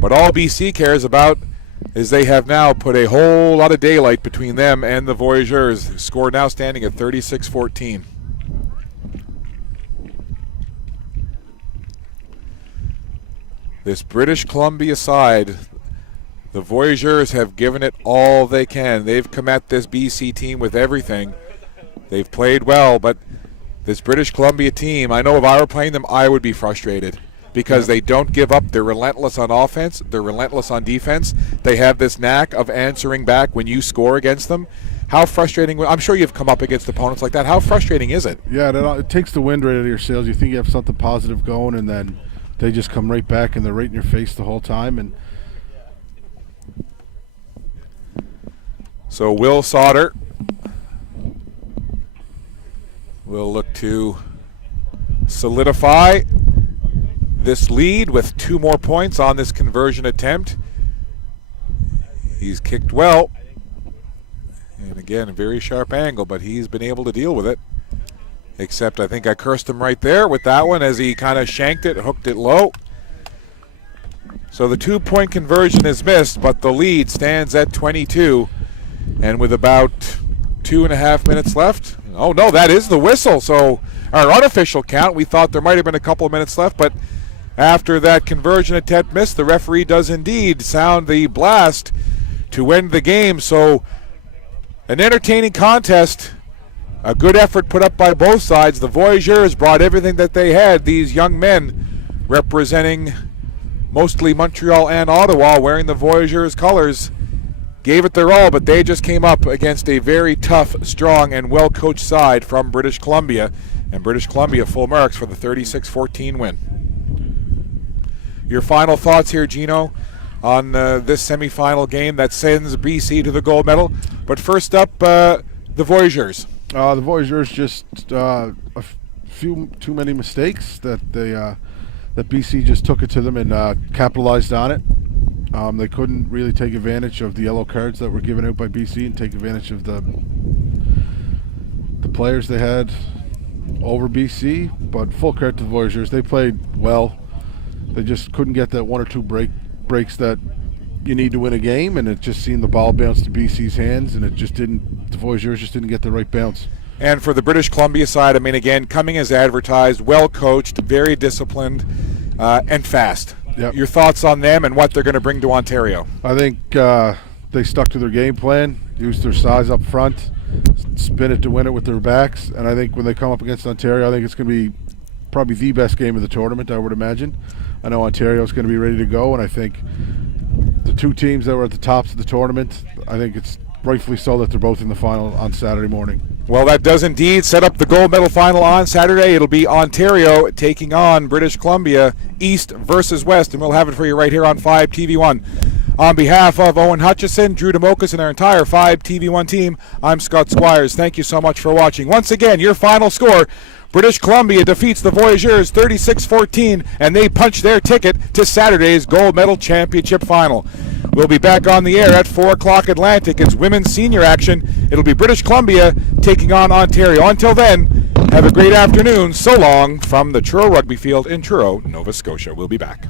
But all BC cares about is they have now put a whole lot of daylight between them and the Voyageurs. Score now standing at 36-14. This British Columbia side, the Voyageurs have given it all they can. They've come at this BC team with everything. They've played well, but this British Columbia team, I know if I were playing them, I would be frustrated because they don't give up. They're relentless on offense. They're relentless on defense. They have this knack of answering back when you score against them. How frustrating. I'm sure you've come up against opponents like that. How frustrating is it? Yeah, it takes the wind right out of your sails. You think you have something positive going, and then they just come right back, and they're right in your face the whole time. And so Will Sauter will look to solidify this lead with 2 more points on this conversion attempt. He's kicked well. And again, a very sharp angle, but he's been able to deal with it. Except I think I cursed him right there with that one as he kind of shanked it, hooked it low. So the 2-point conversion is missed, but the lead stands at 22. And with about 2.5 minutes left. Oh, no, that is the whistle. So our unofficial count, we thought there might have been a couple of minutes left, but after that conversion attempt missed, the referee does indeed sound the blast to end the game. So an entertaining contest, a good effort put up by both sides. The Voyageurs brought everything that they had. These young men representing mostly Montreal and Ottawa, wearing the Voyageurs colors, gave it their all, but they just came up against a very tough, strong, and well-coached side from British Columbia. And British Columbia full marks for the 36-14 win. Your final thoughts here, Gino, on this semifinal game that sends BC to the gold medal. But first up, the Voyageurs. The Voyageurs just a few too many mistakes that BC just took it to them and capitalized on it. They couldn't really take advantage of the yellow cards that were given out by BC and take advantage of the players they had over BC. But full credit to the Voyageurs. They played well. They just couldn't get that 1 or 2 breaks that you need to win a game, and it just seemed the ball bounced to BC's hands, and the Voyageurs just didn't get the right bounce. And for the British Columbia side, I mean, again, coming as advertised, well coached, very disciplined, and fast. Yep. Your thoughts on them and what they're going to bring to Ontario? I think they stuck to their game plan, used their size up front, spin it to win it with their backs, and I think when they come up against Ontario, I think it's going to be probably the best game of the tournament, I would imagine. I know Ontario's going to be ready to go, and I think the 2 teams that were at the tops of the tournament, I think it's rightfully so that they're both in the final on Saturday morning. Well, that does indeed set up the gold medal final on Saturday. It'll be Ontario taking on British Columbia, East versus West, and we'll have it for you right here on 5 TV1. On behalf of Owen Hutchison, Drew Demokas, and our entire 5 TV1 team, I'm Scott Squires. Thank you so much for watching. Once again, your final score: British Columbia defeats the Voyageurs 36-14, and they punch their ticket to Saturday's Gold Medal Championship Final. We'll be back on the air at 4 o'clock Atlantic. It's women's senior action. It'll be British Columbia taking on Ontario. Until then, have a great afternoon. So long from the Truro Rugby Field in Truro, Nova Scotia. We'll be back.